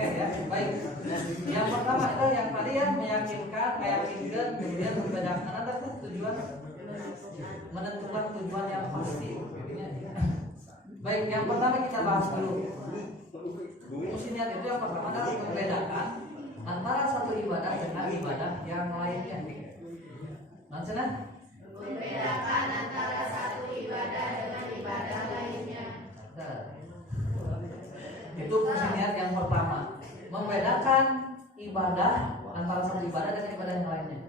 Oke ya, baik. Yang pertama itu yang tadi ya meyakinkan, kemudian membedakan ada tujuan menentukan tujuan yang pasti. Baik, yang pertama kita bahas dulu. Fungsi niat itu yang pertama adalah membedakan antara satu ibadah dengan ibadah yang lainnya. Maksudnya? Membedakan antara satu ibadah dengan ibadah lainnya. Itu fungsi niat yang pertama, membedakan ibadah antara satu ibadah dengan ibadah yang lainnya.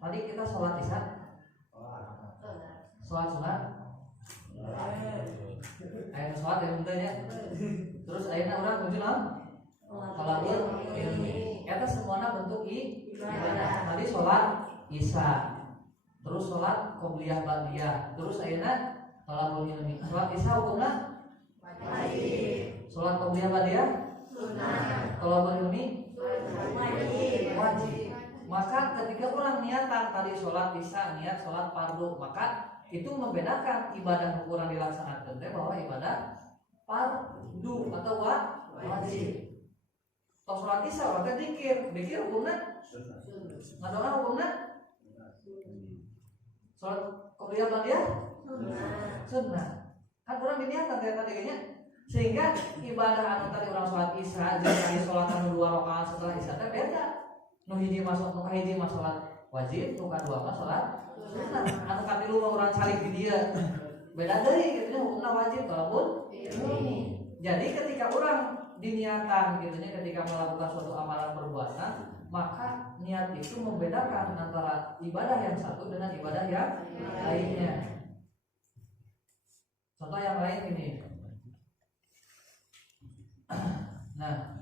Tadi kita sholat isya, sholat sunat, ayat sholat yang mudahnya. Terus ayatnya orang muncul sholat ilmi. Itu semuanya bentuk ibadah. Tadi sholat isya, terus sholat qobliyah ba'diyah, terus ayatnya sholat ilmi. Sholat isya hukumnya Wajib. sholat qobliyah ba'diyah Sunnah. kalau ilmi Wajib. Maka ketika orang niatan tadi sholat isya, niat sholat fardu, maka itu membedakan ibadah yang kurang dilaksanakan bahwa ibadah fardu atau wajib. Atau sholat isya orang dikir hukumnya atau orang hukumnya sholat qobliyah ba'diyah sunnah. Kan orang diniatan tadi sehingga ibadah anu tadi orang sholat isya jadi sholat anu 2 rakaat setelah isya teh beda. Nu hiji masuk nu hiji mah sholat wajib, nu kadua mah sholat sunnah. Anu katilu mah urang salik di dieu. Beda deui kitu hukumna wajib walaupun ilmi. Jadi ketika orang diniatan ketika melakukan suatu amalan perbuatan, maka niat itu membedakan antara ibadah yang satu dengan ibadah yang lainnya. Contoh yang lain ini. Nah,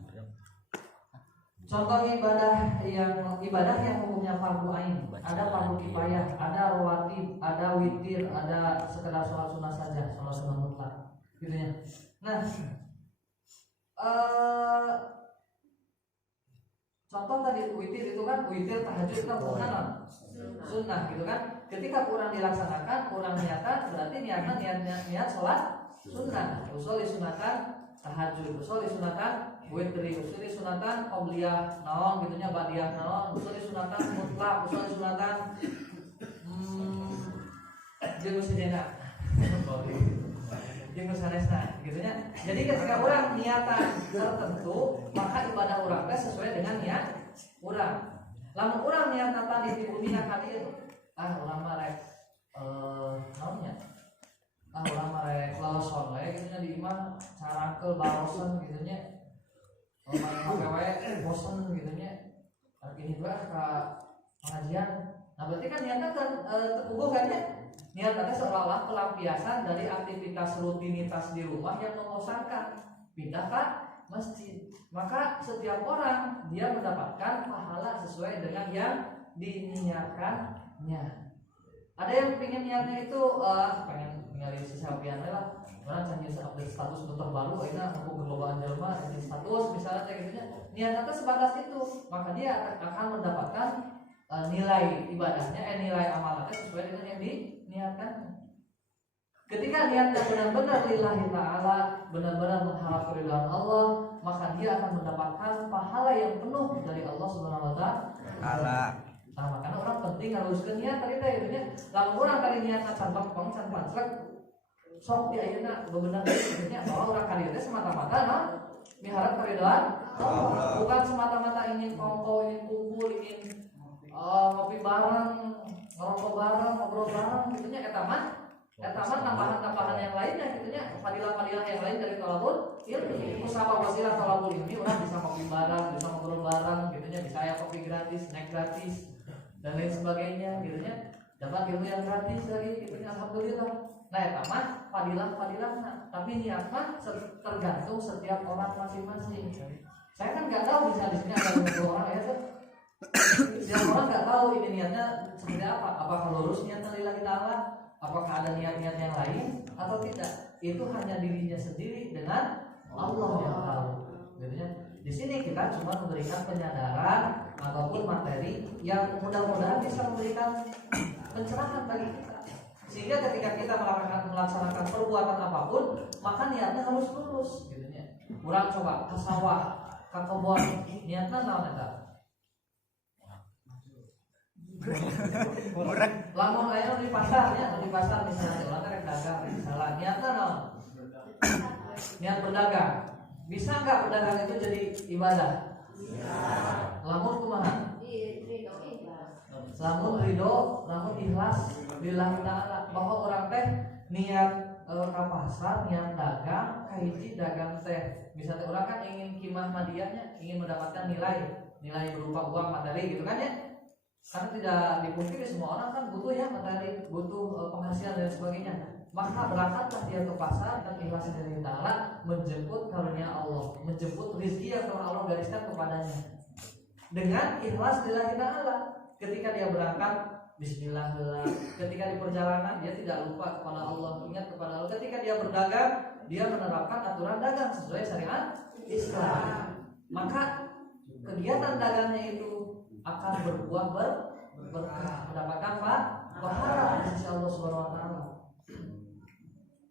contoh ibadah yang hukumnya fardu ain, ada fardu kifayah, ada rawatib, ada witir, ada sekedar sholat sunnah saja, sholat sunnah mutlak, gitu ya. Nah, contoh tadi witir itu kan witir tahajud itu hukumnya sunnah, gitu kan. Ketika kurang dilaksanakan, kurang niatan, berarti niat sholat sunnah. Usul disunatan tahajud, usul disunatan witri, usul disunatan qobliyah naon gitunya ba'diyah naon, usul disunatan mutlak, usul disunatan jeung sedena jeung sanesna gitunya. Jadi ketika orang niatan tertentu, maka ibadah orang teh sesuai dengan niat orang. Lamun orang niatan tadi di bumi ka dieu, urang mah rek naonnya? Urang mah rek loloson we gitunya di imah carangkeul barosen gitunya. Make wae bosen gitunya. Gini juga ka pengajian. Nah, berarti kan niatnya kan terkubuh kan ya? Niatnya seolah-olah pelampiasan dari aktivitas rutinitas di rumah yang membosankan, pindah ke masjid. Maka setiap orang dia mendapatkan pahala sesuai dengan yang diniatkannya. Ada yang pengen niatnya itu pengen ningali sesapian lah, mana can update status terbaru, akhirnya aku berlobaan jelema di status misalnya kayak gitunya. Niatnya sebatas itu, maka dia akan mendapatkan nilai ibadahnya, nilai amalannya sesuai dengan yang diniatkan. Ketika niatnya benar-benar lillahi ta'ala, benar-benar mengharap keridhaan Allah, maka dia akan mendapatkan pahala yang penuh dari Allah Subhanahu wa taala. Nah, makanya orang penting haruskeun niat tadi teh gitu nya. Lamun urang kali niat can bangkong can panclek sok di ayeuna bebenar gitu nya bahwa urang kali teh semata-mata miharap keridhaan Allah, bukan semata-mata ingin kongko, ingin kumpul, ingin ngopi bareng, ngerokok bareng, ngobrol bareng gitu nya. Eta mah tambahan-tambahan yang lainnya gitu nya, fadilah-fadilah yang lain dari thalabul ilmi. Musabah wasilah thalabul ilmi, orang bisa ngopi bareng, bisa ngobrol bareng gitu nya, bisa aya kopi gratis, snack gratis dan lain sebagainya gitu nya. Dapat ilmu yang gratis dari gitu nya, alhamdulillah. Nah, eta mah fadilah-fadilahna, tapi niat mah tergantung setiap orang masing-masing. Saya kan enggak tahu bisa di sini ada 20 orang ya tuh. Setiap orang enggak tahu ini niatnya seperti apa. Apakah lurus niatnya lillahi ta'ala? Apakah ada niat-niat yang lain atau tidak? Itu hanya dirinya sendiri dengan Allah yang tahu. Gitu ya. Di sini kita cuma memberikan penyadaran ataupun materi yang mudah-mudahan bisa memberikan pencerahan bagi kita. Sehingga ketika kita melaksanakan perbuatan apapun, maka niatnya harus lurus. Gitu ya. Kurang coba ke sawah kakebon niatna naon eta? Lamun aya di pasar nya, di pasar misalnya urang rek dagang, salah niatna naon? Niat berdagang. Bisa enggak berdagang itu jadi ibadah? Bisa. Lamun kumaha? Lamun ridho, lamun ikhlas lillahi ta'ala. Bahwa orang teh niat ka pasar, niat dagang, kahiji dagang teh. Bisa teh orang kan ingin kimah madiyahnya, ingin mendapatkan nilai berupa uang materi gitu kan ya. Karena tidak dipungkiri semua orang kan butuh ya materi, butuh penghasilan dan sebagainya. Maka berangkatlah dia ke pasar dan ikhlas lillahi ta'ala menjemput karunia Allah, menjemput rezeki yang telah Allah gariskan kepadanya. Dengan ikhlas lillahi ta'ala, ketika dia berangkat bismillah, ketika di perjalanan dia tidak lupa kepada Allah, ingat kepada Allah. Ketika dia berdagang, dia menerapkan aturan dagang sesuai syariat Islam. Maka kegiatan dagangnya itu akan berbuah berkah, mendapatkan pahala di sisi Allah Subhanahu wa taala.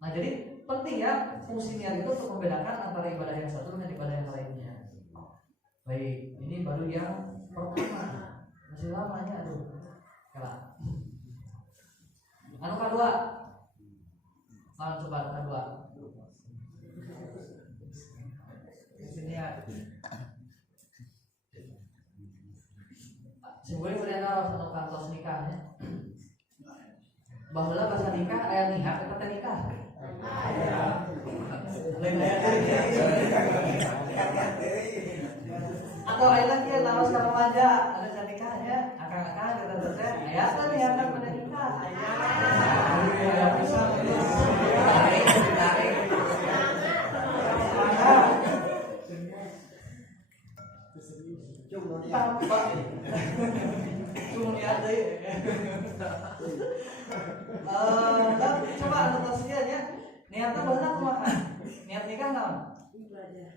Nah, jadi penting ya fungsi niat itu untuk membedakan antara ibadah yang satu dengan ibadah yang lainnya. Baik, ini baru yang pertama. Masih lamanya aduh. Kalah. Anu kedua. Lawan coba kedua. Sini ya. Sebenarnya benar harus anu kantos nikahnya. Baheula bahasa nikah aya nikah eta teh nikah. Atau aya lagi laos ka remaja, ada nikahnya, akang-akang kita teh aya teh niatan pada nikah. Aya bisa tarik. Coba anotasinya ya. Niatnya benar kumaha? Niat nikah naon? Ibadah.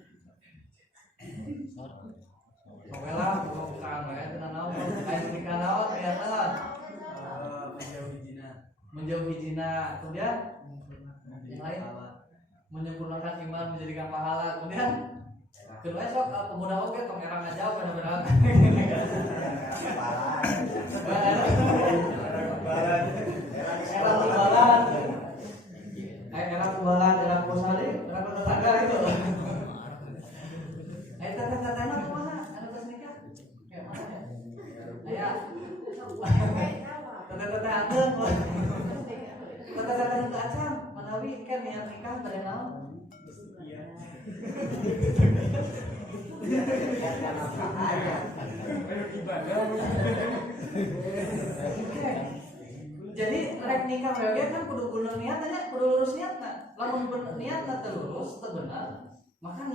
Pokoknya bukan bae teu naon. Aya nikah naon niatna naon? Menjauhi zina. Kemudian yang lain menyempurnakan iman, menjadikan pahala. Kemudian kedua esok pemuda oke tong erang aja benar-benar. Era kubalan, era posali, era tetangga itu. Tetangga kumaha? Anu geus nikah. Kayak mana ya? Aya. Tetangga. Tetangga itu acam, manawi kan niat nikah pada naon? Jadi rek nikah we kan kudu bener niatnya, kudu lurus niatna. Lamun niatna teu lurus, teu bener, maka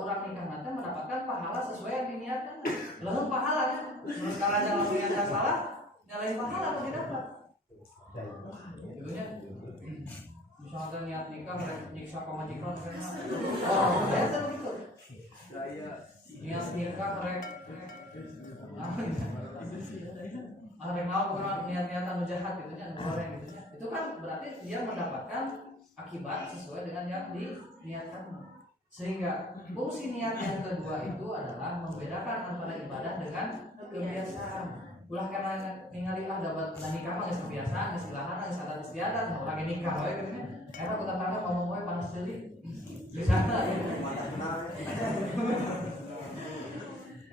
urang nikah nanti mendapatkan pahala sesuai yang diniatkan. Lalu pahala kan, terus kalau jangan niatnya salah, nyalain pahala atau tidak dapat. Jadinya misalnya niat nikah nyiksa ke majikan karena biasa begitu. Niat nikah rek ada yang mau orang niat-niatan jahat gitu nya goreng gitu nya. Itu kan berarti dia mendapatkan akibat sesuai dengan yang diniatkan. Sehingga fungsi niat yang kedua itu adalah membedakan antara ibadah dengan kebiasaan. Ulah karena ningali dapat nikah mah geus kebiasaan, geus ilahan, geus adat istiadat, orang ini nikah we gitu nya. Eta ku tetangga ngomong we panas deui. Bisa ya.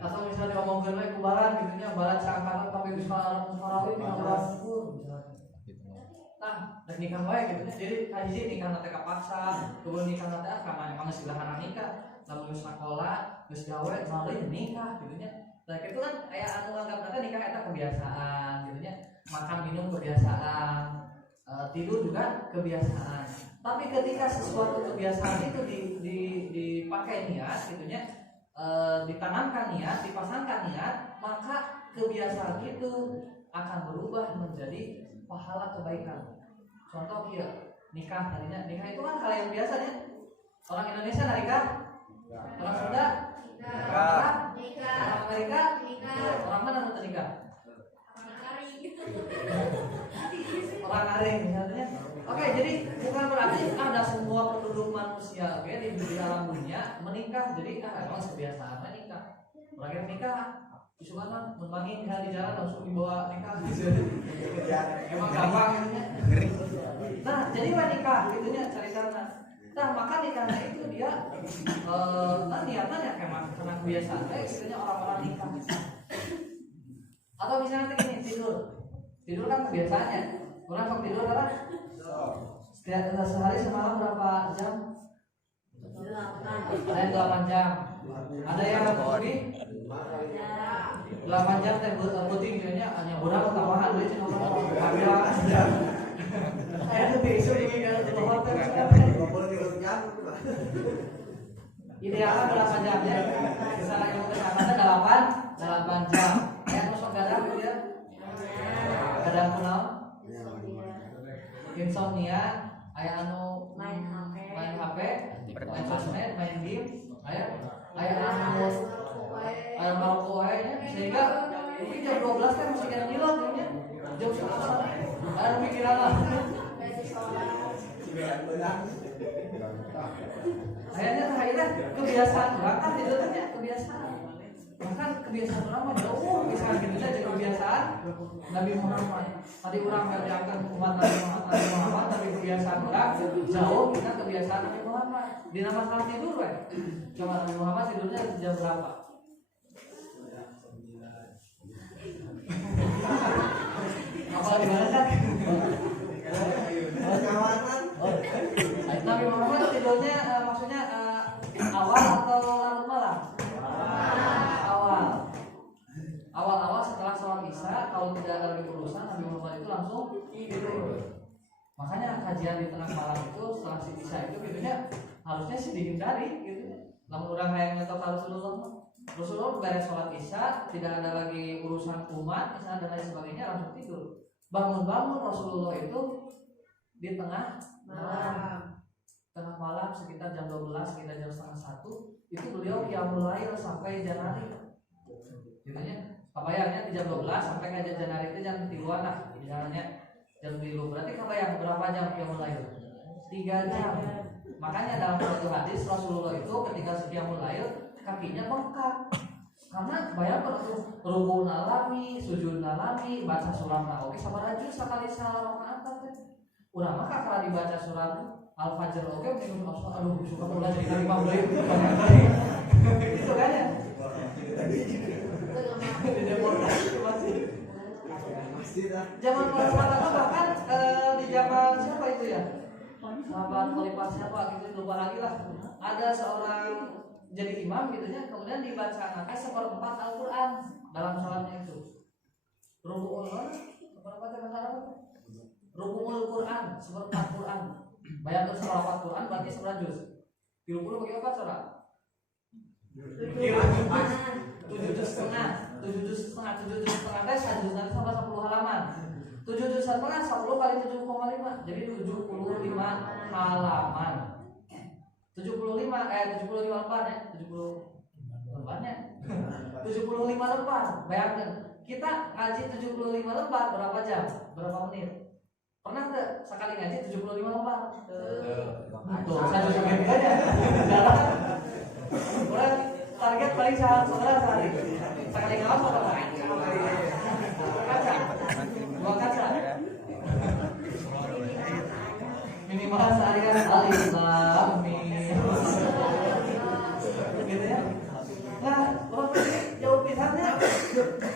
Atau misalnya ngomongkeun we kubaran gitu nya, barat seangkatan tapi geus marawis ngabaran syukur misalnya. Nah, rek nikah wae gitu nya. Jadi hiji nikah teh kapaksa, kudu nikah teh ka mana mah geus ilahan nikah, lamun geus sakola, geus gawe, malih nikah gitu nya. Nah, itu kan aya anu anggap teh nikah eta kebiasaan gitu nya. Makan minum kebiasaan, tidur juga kebiasaan. Tapi ketika sesuatu kebiasaan itu dipakai niat gitu nya, ditanamkan niat, dipasangkan niat, maka kebiasaan itu akan berubah menjadi pahala kebaikan. Contoh kia, nikah tadinya, nikah itu kan hal yang biasa ya. Orang Indonesia nikah, orang Sunda nikah, orang Amerika nikah, orang mana nanti nikah? Orang Aring misalnya. Oke, jadi bukan berarti ada semua penduduk manusia di alam dunia menikah. Jadi emang kebiasaan menikah. Orang nikah isu kan membangin di jalan langsung dibawa nikah emang gampang gitunya. Nah jadi nikah gitunya ceritanya. Nah maka nikahnya itu dia niatnya karena kebiasaan gitunya orang-orang nikah. Atau misalnya gini tidur kan kebiasaannya orang kalau tidur kan sehari semalam berapa jam? 8. Ada yang 8 jam. Ada yang lebih 8 jam teh penting kayaknya hanya urang tambahan deui cenah ada. Aya teh isu di hotel idealnya berapa jam ya? Misalnya yang kesana 8 jam. Yang masuk gadang dia gadang kunaon? Insomnia, aya anu main HP, main sosmed, main game, aya anu aya ngerokok wae nya sehingga mungkin jam 12 kan masih kena nilot nya. Jam 11 ada pikiran lah. Akhirnya kebiasaan orang kan tidurnya kebiasaan. Bahkan kebiasaan orang mah jauh misalnya gitu aja kebiasaan Nabi Muhammad. Tadi orang nggak diangkat umat Nabi Muhammad, tapi kebiasaan orang jauh kita kebiasaan Nabi Muhammad. Di nama saat tidur kan, coba Nabi Muhammad tidurnya jam berapa? Apa di mana kan? Nabi Muhammad tidurnya maksudnya awal atau larut malam? Awal setelah sholat isya kalau tidak ada lagi urusan Nabi Muhammad itu langsung tidur. Makanya kajian di tengah malam itu setelah isya itu gitunya harusnya sih dihindari gitu. Namun orang yang ngetok Rasulullah beres sholat isya tidak ada lagi urusan umat misalnya dan lain sebagainya langsung tidur. Bangun Rasulullah itu di tengah malam sekitar jam 12 sekitar jam 12:30 itu beliau qiyamul lail sampai janari gitunya. Kabayangnya di jam 12 sampai ke janari itu jam 3-an lah misalnya jam 3 berarti kabayang berapa jam qiyamul lail? 3 jam. Makanya dalam suatu hadis Rasulullah itu ketika qiyamul lail kakinya bengkak karena bayangkan tuh rukun alami, sujud alami, baca surat oke sabar aja sekali salah rakaat teh. Urang mah kalau dibaca surat Al-Fajr oke bingung aduh suka mulai dari Imam Beli. Itu kan ya. Zaman sahabat bahkan di zaman siapa itu ya? Sahabat khalifah siapa gitu lupa lagi lah. Ada seorang jadi imam gitunya kemudian dibaca seperempat Al-Qur'an dalam salatnya itu. Ruku'ul Qur'an seperempat Qur'an. Bayangkan seperempat Qur'an berarti 11 juz. 30 bagi apa saudara? 7 juz setengah teh 1 juz nanti sampai 10 halaman. 7 juz setengah 10 kali 7,5 jadi 75 halaman. 75 lembar ya 70 lembarnya 75 lembar. Bayangkan kita ngaji 75 lembar berapa jam berapa menit? Pernah nggak sekali ngaji 75 lembar? Tuh saya juga aja jalan orang target paling sehari sekali ngawas berapa? Kaca 2 kaca minimal seharian alif lam mim gitu ya. Nah orang jauh pisannya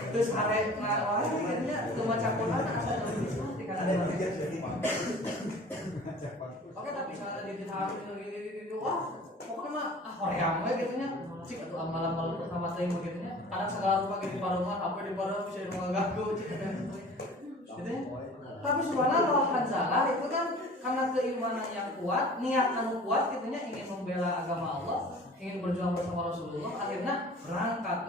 terus arek ngawas gitu ya teu maca Quran asa jauh pisan di kana ada. Oke tapi misalnya di gitu wah pokoknya mah hoream we gitu nya cik atuh amal-amal sama teh gitu nya kadang segala rupa gitu parungan apa di parung bisa di rumah ganggu cik gitu ya. Tapi subhanallah kan salah itu kan karena keimanan yang kuat, niat anu kuat gitunya ingin membela agama Allah, ingin berjuang bersama Rasulullah, akhirnya berangkat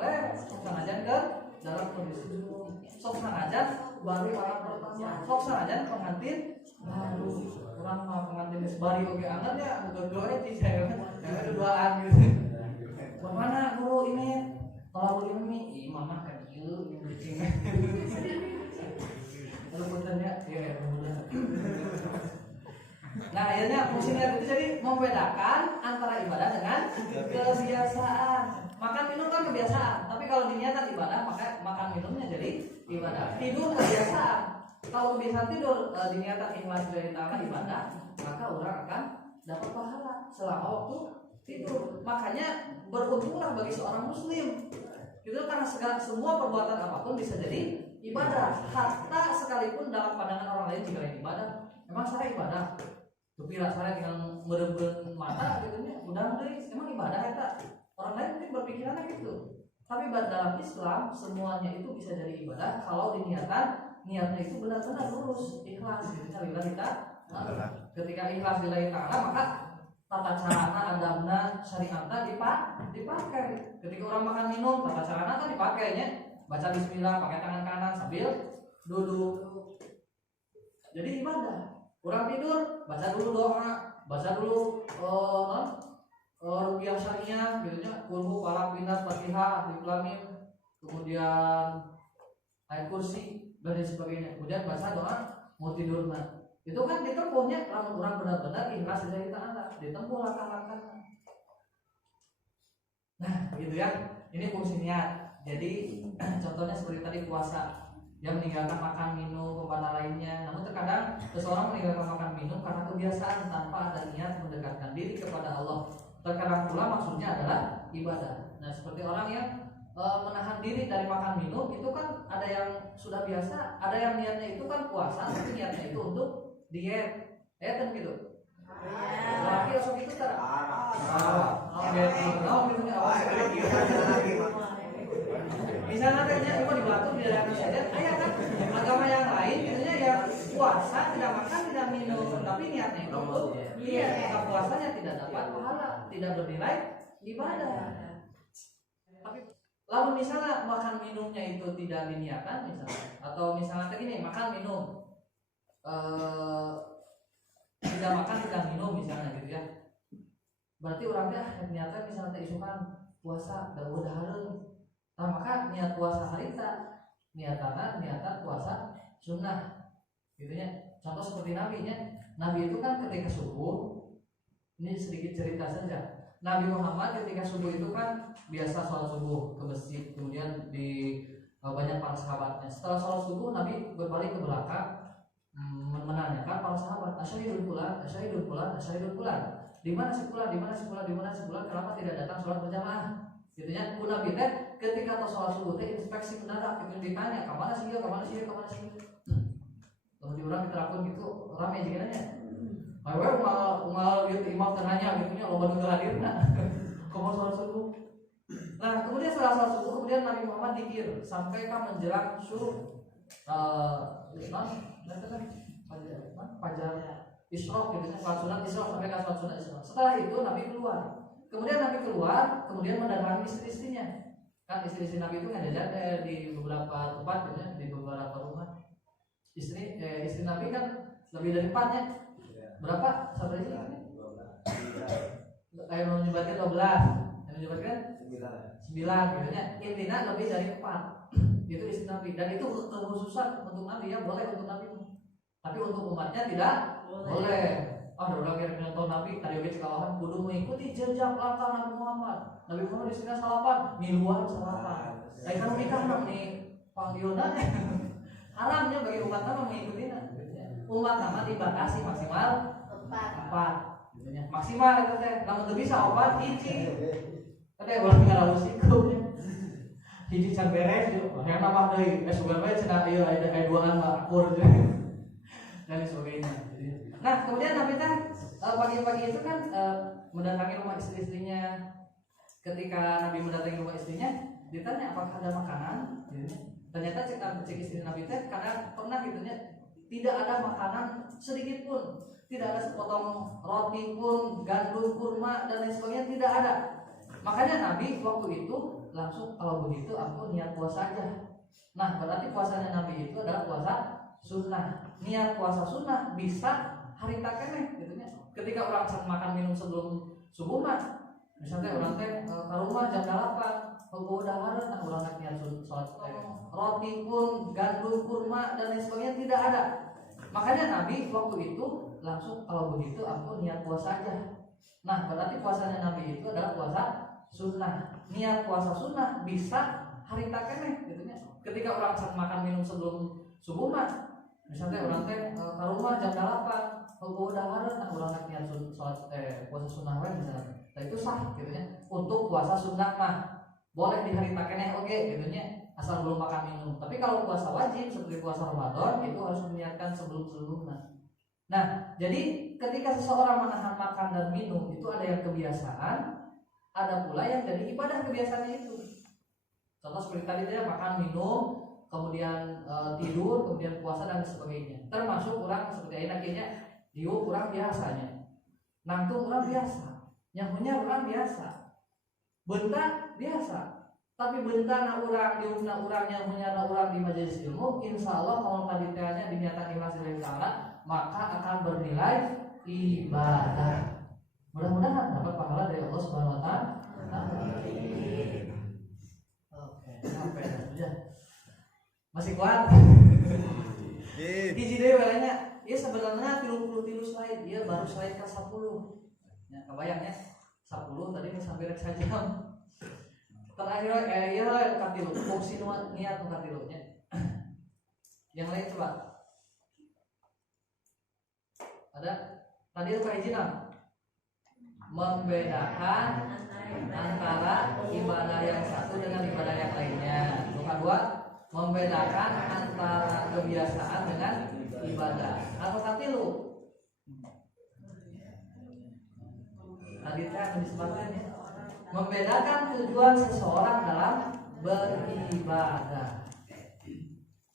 sok sangajan ke dalam kondisi sok sangajan baru orang pertama, sok sangajan pengantin baru orang mah pengantin bari oge anget ya, doa di saya jangan duaan gitu. Bagaimana guru ini? Kalau ini imamah kan ieu Nah akhirnya fungsinya itu jadi membedakan antara ibadah dengan kebiasaan. Makan minum kan kebiasaan, tapi kalau kan ibadah, maka makan minumnya jadi ibadah. Tidur kebiasaan. Kalau kebiasaan tidur diniatkan ikhlas dari tangan ibadah, maka orang akan dapat pahala selama waktu tidur. Makanya beruntunglah bagi seorang muslim. Itu karena semua perbuatan apapun bisa jadi ibadah. Hatta sekalipun dalam pandangan orang lain juga ibadah. Emang saya ibadah. Kepira saya dengan merebut mata gitu nya. Udah emang ibadah eta. Orang lain mungkin berpikirannya gitu. Tapi dalam Islam semuanya itu bisa jadi ibadah kalau niatnya itu benar-benar lurus, ikhlas gitu nya lillahi ta'ala. Ketika ikhlas lillahi ta'ala maka tata carana, adabna, syariatna dipakai. Ketika orang makan minum, tata carana kan dipakainya. Baca bismillah pakai tangan kanan sambil duduk. Jadi ibadah. Orang tidur, baca dulu doa, baca dulu rupiah syariah gitu nya, kulhu falaq binas fatihah alif kemudian ayat kursi dan lain sebagainya. Kemudian baca doa mau tidur. Nah, itu kan ditempuhnya kalau orang benar-benar ikhlas dari ta'ala, ditempuh langkah-langkahnya. Nah, gitu ya. Ini fungsi niat. Jadi contohnya seperti tadi puasa, yang meninggalkan makan minum kepada lainnya. Namun terkadang seseorang meninggalkan makan minum karena kebiasaan tanpa ada niat mendekatkan diri kepada Allah. Terkadang pula maksudnya adalah ibadah. Nah, seperti orang yang menahan diri dari makan minum itu kan ada yang sudah biasa, ada yang niatnya itu kan puasa, tapi niatnya itu untuk diet. Kan gitu. Laki osok itu tak. Misalnya katanya cuma di Batu di daerah saja, ayah kan agama yang lain katanya yang puasa tidak makan tidak minum, tapi niatnya itu untuk maka puasanya tidak dapat pahala, tidak bernilai ibadah. Tapi lalu misalnya makan minumnya itu tidak diniatkan misalnya, atau misalnya begini makan minum tidak makan tidak minum misalnya gitu ya, berarti orangnya niatnya misalnya isukan puasa dan udah harus. Nah, maka niat puasa harita niatan puasa sunnah gitu ya. Contoh seperti Nabi itu kan ketika subuh, ini sedikit cerita saja. Nabi Muhammad ketika subuh itu kan biasa sholat subuh ke masjid, kemudian di banyak para sahabatnya. Setelah sholat subuh Nabi berbalik ke belakang menanyakan para sahabat, asyhadul fulan, asyhadul fulan, asyhadul fulan. Di mana si fulan, di mana si fulan, di mana si fulan, kenapa tidak datang sholat berjamaah? Gitu ya. Nabi teh ketika sholat subuh teh inspeksi mendadak, itu ditanya kemana sih ya, kemana sih ya, kemana sih. Lalu orang diterapkan gitu, ramai juga nanya. Ayo umal gitu imam tengahnya gitu nya loba nu hadirna. Komo sholat subuh. Nah, kemudian setelah sholat subuh kemudian Nabi Muhammad dikir sampai kan menjelang syuruk fajar Isra gitu nya, sholat sunat Isra sampai ke sholat sunat Isra. Setelah itu Nabi keluar. Kemudian mendatangi istri-istrinya. Kan istri-istri Nabi itu ada di beberapa tempat ya, di beberapa rumah. Istri Nabi kan lebih dari 4 ya. Berapa? Sampai ini? 12. Kayak menyebutkan 12. Yang menyebutkan 9 gitu ya. Intinya lebih dari 4. Itu istri Nabi dan itu kekhususan untuk Nabi ya, boleh untuk Nabi. Tapi untuk umatnya tidak boleh. Ada orang yang nonton Nabi tadi oke sekalahan kudu mengikuti jejak langkah Nabi Muhammad. Nabi Muhammad di sini salapan, miluan salapan. Saya kan kita nih panggilan haramnya bagi umat nama mengikutinya. Umat nama dibatasi maksimal 4. Gitu ya. Maksimal itu teh, namun teu bisa 4 hiji. Teh ulah ngalaus iku. Hiji can beres yo, hayang nambah deui. Sugan bae cenah ieu aya duaan mah akur dan sebagainya. Nah, kemudian Nabi pagi-pagi itu kan mendatangi rumah istri-istrinya. Ketika Nabi mendatangi rumah istrinya, ditanya apakah ada makanan. Ternyata cek istri Nabi teh karena pernah gitunya tidak ada makanan sedikit pun, tidak ada sepotong roti pun, gandum, kurma dan lain sebagainya tidak ada. Makanya Nabi waktu itu langsung kalau begitu aku niat puasa aja. Nah, berarti puasanya Nabi itu adalah puasa sunnah. Niat puasa sunnah bisa hari tak keneh gitu nya. Ketika orang makan minum sebelum subuh mah misalnya orang teh ke rumah jam 8 udah harus nah orang niat sholat roti pun gandum kurma dan lain sebagainya tidak ada. Makanya Nabi waktu itu langsung kalau begitu aku niat puasa aja. Nah, berarti puasanya Nabi itu adalah puasa sunnah. Niat puasa sunnah bisa hari tak keneh gitu nya. Ketika orang sedang makan minum sebelum subuh mah misalnya orang teh ke rumah jam 8 udah harus nah orang niat sholat puasa sunnah we misalnya. Nah itu sah gitu nya. Untuk puasa sunnah mah boleh di hari tak keneh oke gitu nya. Asal belum makan minum. Tapi kalau puasa wajib seperti puasa Ramadan itu harus diniatkan sebelumnya. Nah, jadi ketika seseorang menahan makan dan minum itu ada yang kebiasaan, ada pula yang jadi ibadah kebiasaannya itu. Contoh seperti tadi dia makan minum, kemudian tidur, kemudian puasa dan sebagainya. Termasuk orang seperti akhirnya diuk orang biasanya, nangtung orang biasa, nyamunya orang biasa, bentar biasa. Tapi bentana orang diukna orang nyamunya orang di majelis ilmu, insya Allah kalau tadi dinyatakan ikhlas lillahi ta'ala maka akan bernilai ibadah. Mudah-mudahan dapat pahala dari Allah Subhanahu wa taala. Oke, sampai sudah. Masih kuat? Hiji deui welenya. Ieu sebenarnya 33 slide, dia baru slide ke 10. Ya, kebayang ya. 10 tadi ini sampai rek sajam. Terakhir ieu katilu, fungsi niat katilunya. Yang lain coba. Ada tadi apa izin membedakan antara ibadah yang satu dengan ibadah yang lainnya. Bukan dua, membedakan antara kebiasaan dengan ibadah. Atau katilu. Tadi saya disebutkan ya. Membedakan tujuan seseorang dalam beribadah.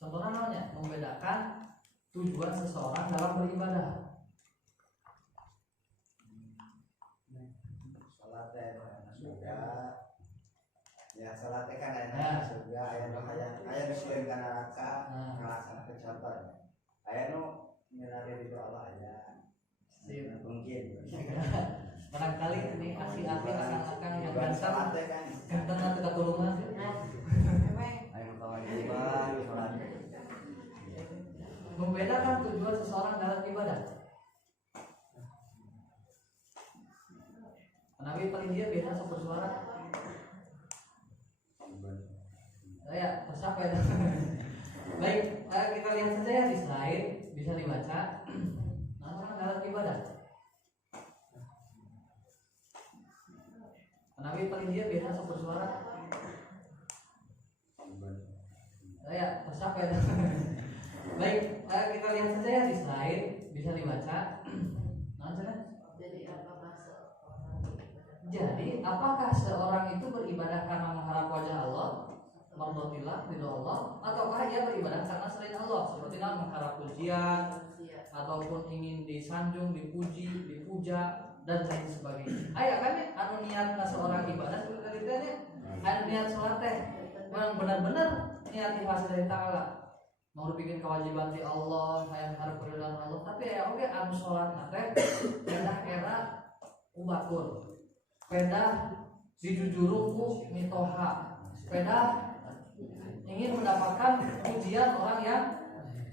Contohnya namanya membedakan tujuan seseorang dalam beribadah. Ya salat kan aya surga aya nu sieun kana neraka ngalaksanakeun contohnya aya nu nyinari ridho Allah aya mungkin barangkali ini akhi-akhi akang-akang yang ganteng atau katulungan aya nu kewajiban salat membedakan tujuan seseorang dalam ibadah. Nabi paling dia biasa bersuara ya tercapai. Baik, kita lihat saja ya di slide, bisa dibaca. Nah, dalam ibadah Nabi paling dia biasa bersuara ya tercapai. Baik, kita lihat saja ya di slide, bisa dibaca. Nah, jadi apakah seorang itu beribadah karena mengharap wajah Allah, mardotillah, ridho Allah, ataukah ia beribadah karena selain Allah, seperti mengharap pujian ataupun ingin disanjung, dipuji, dipuja dan lain sebagainya. Aya kan ya anu niatna seorang ibadah seperti tadi teh anu niat salat teh memang benar-benar niat ikhlas dari Ta'ala. Mau bikin kewajiban di Allah, hayang harap keridhaan Allah, tapi ya oke anu salat teh era ubatur. Sepeda dijujurung ku mitoha. Sepeda ingin mendapatkan pujian orang yang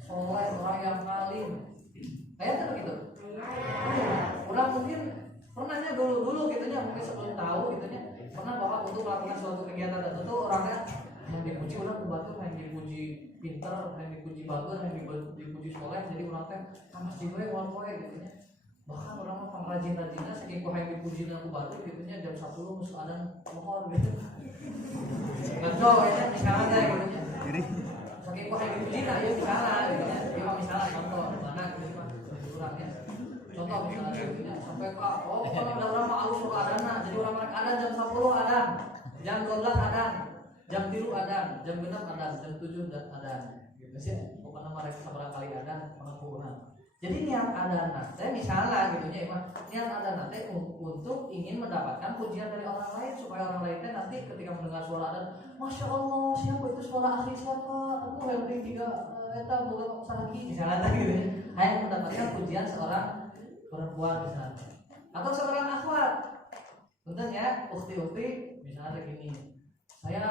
soleh, orang yang alim. Kayak tuh gitu. Orang mungkin pernahnya dulu gitunya, mungkin sebelum tahu gitunya, pernah bahwa untuk melakukan suatu kegiatan tertentu orangnya yang dipuji orang batu, yang dipuji pinter, yang dipuji bagus, yang dipuji soleh, jadi orang teh kamas jiwa orang poe gitunya. Bahkan orang mah pengrajin-rajinnya saking ku hayang dipuji aku batu gitunya jam 10 mesti ada mohon gitu. Betul ya misalnya kayak gitunya. Saking ku hayang dipuji nah ya misalnya gitu ya. Ieu misalnya contoh mana gitu mah urangnya. Contoh misalnya gitunya sampai kalau ada orang mah alus adana jadi orang mereka ada jam 10 ada, jam 12 ada, jam 3 ada, jam 6 ada, jam 7 ada. Gitu sih. Pokoknya mereka sabar kali ada pengakuan. Jadi niat adana, saya misalnya gitu ya, niat adana teh untuk ingin mendapatkan pujian dari orang lain supaya orang lainnya nanti ketika mendengar suara adan, masya Allah siapa itu suara ahli siapa, aku yang penting juga eta boga saragi misalnya gitu ya, hanya mendapatkan pujian seorang perempuan misalnya, atau seorang akhwat, bener ya, ukti misalnya begini, saya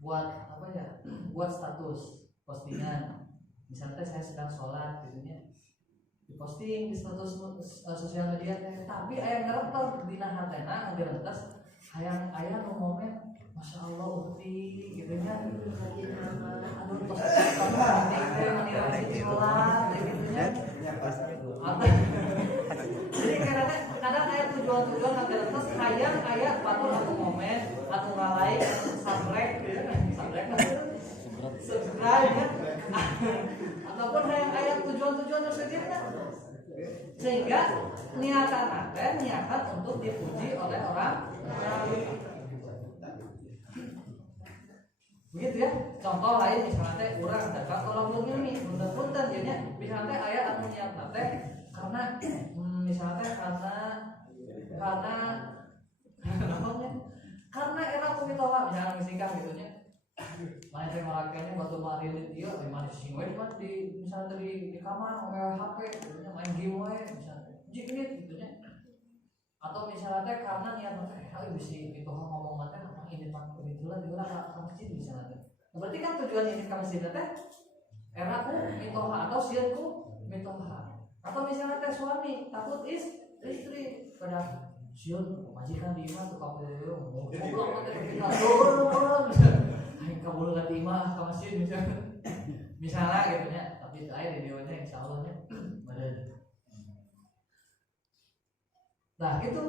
buat apa ya, buat status postingan. Misalnya saya sedang sholat gitunya diposting di status sosial media tapi aya ngeretot dina hatena gerentas hayang aya nu momen masya Allah ukti aduh tos kamu cantik teh menilai si sholat gitunya. Jadi kadang kayak tujuan agar terus hayang kayak batur atau momen atau ngalai subscribe subscribe ya ataupun hayang kayak tujuan tersendiri kan sehingga niatan untuk dipuji oleh orang begitu ya. Contoh lain misalnya urang dagang kalau belum ilmi punten jadinya misalnya ayat atau niat teh karena misalnya karena era kumitoha misalnya misikah gitunya main saya ngelakuinnya batu marin dia di mana sih di misalnya di kamar pakai HP gitunya main game misalnya jiknit gitunya atau misalnya karena niat teh bisa mitoha ngomong mata apa ini pak ini tuh di mana masjid misalnya berarti kan tujuan ini ke masjid teh era ku mitoha atau sianku mitoha atau misalnya teh suami takut istri pada siun majikan di imah tuh kamu mau pulang teh kita aing kabul ka di imah ka masjid misalnya gitu nya tapi saya di dieunya insyaallah nya badan. Nah itu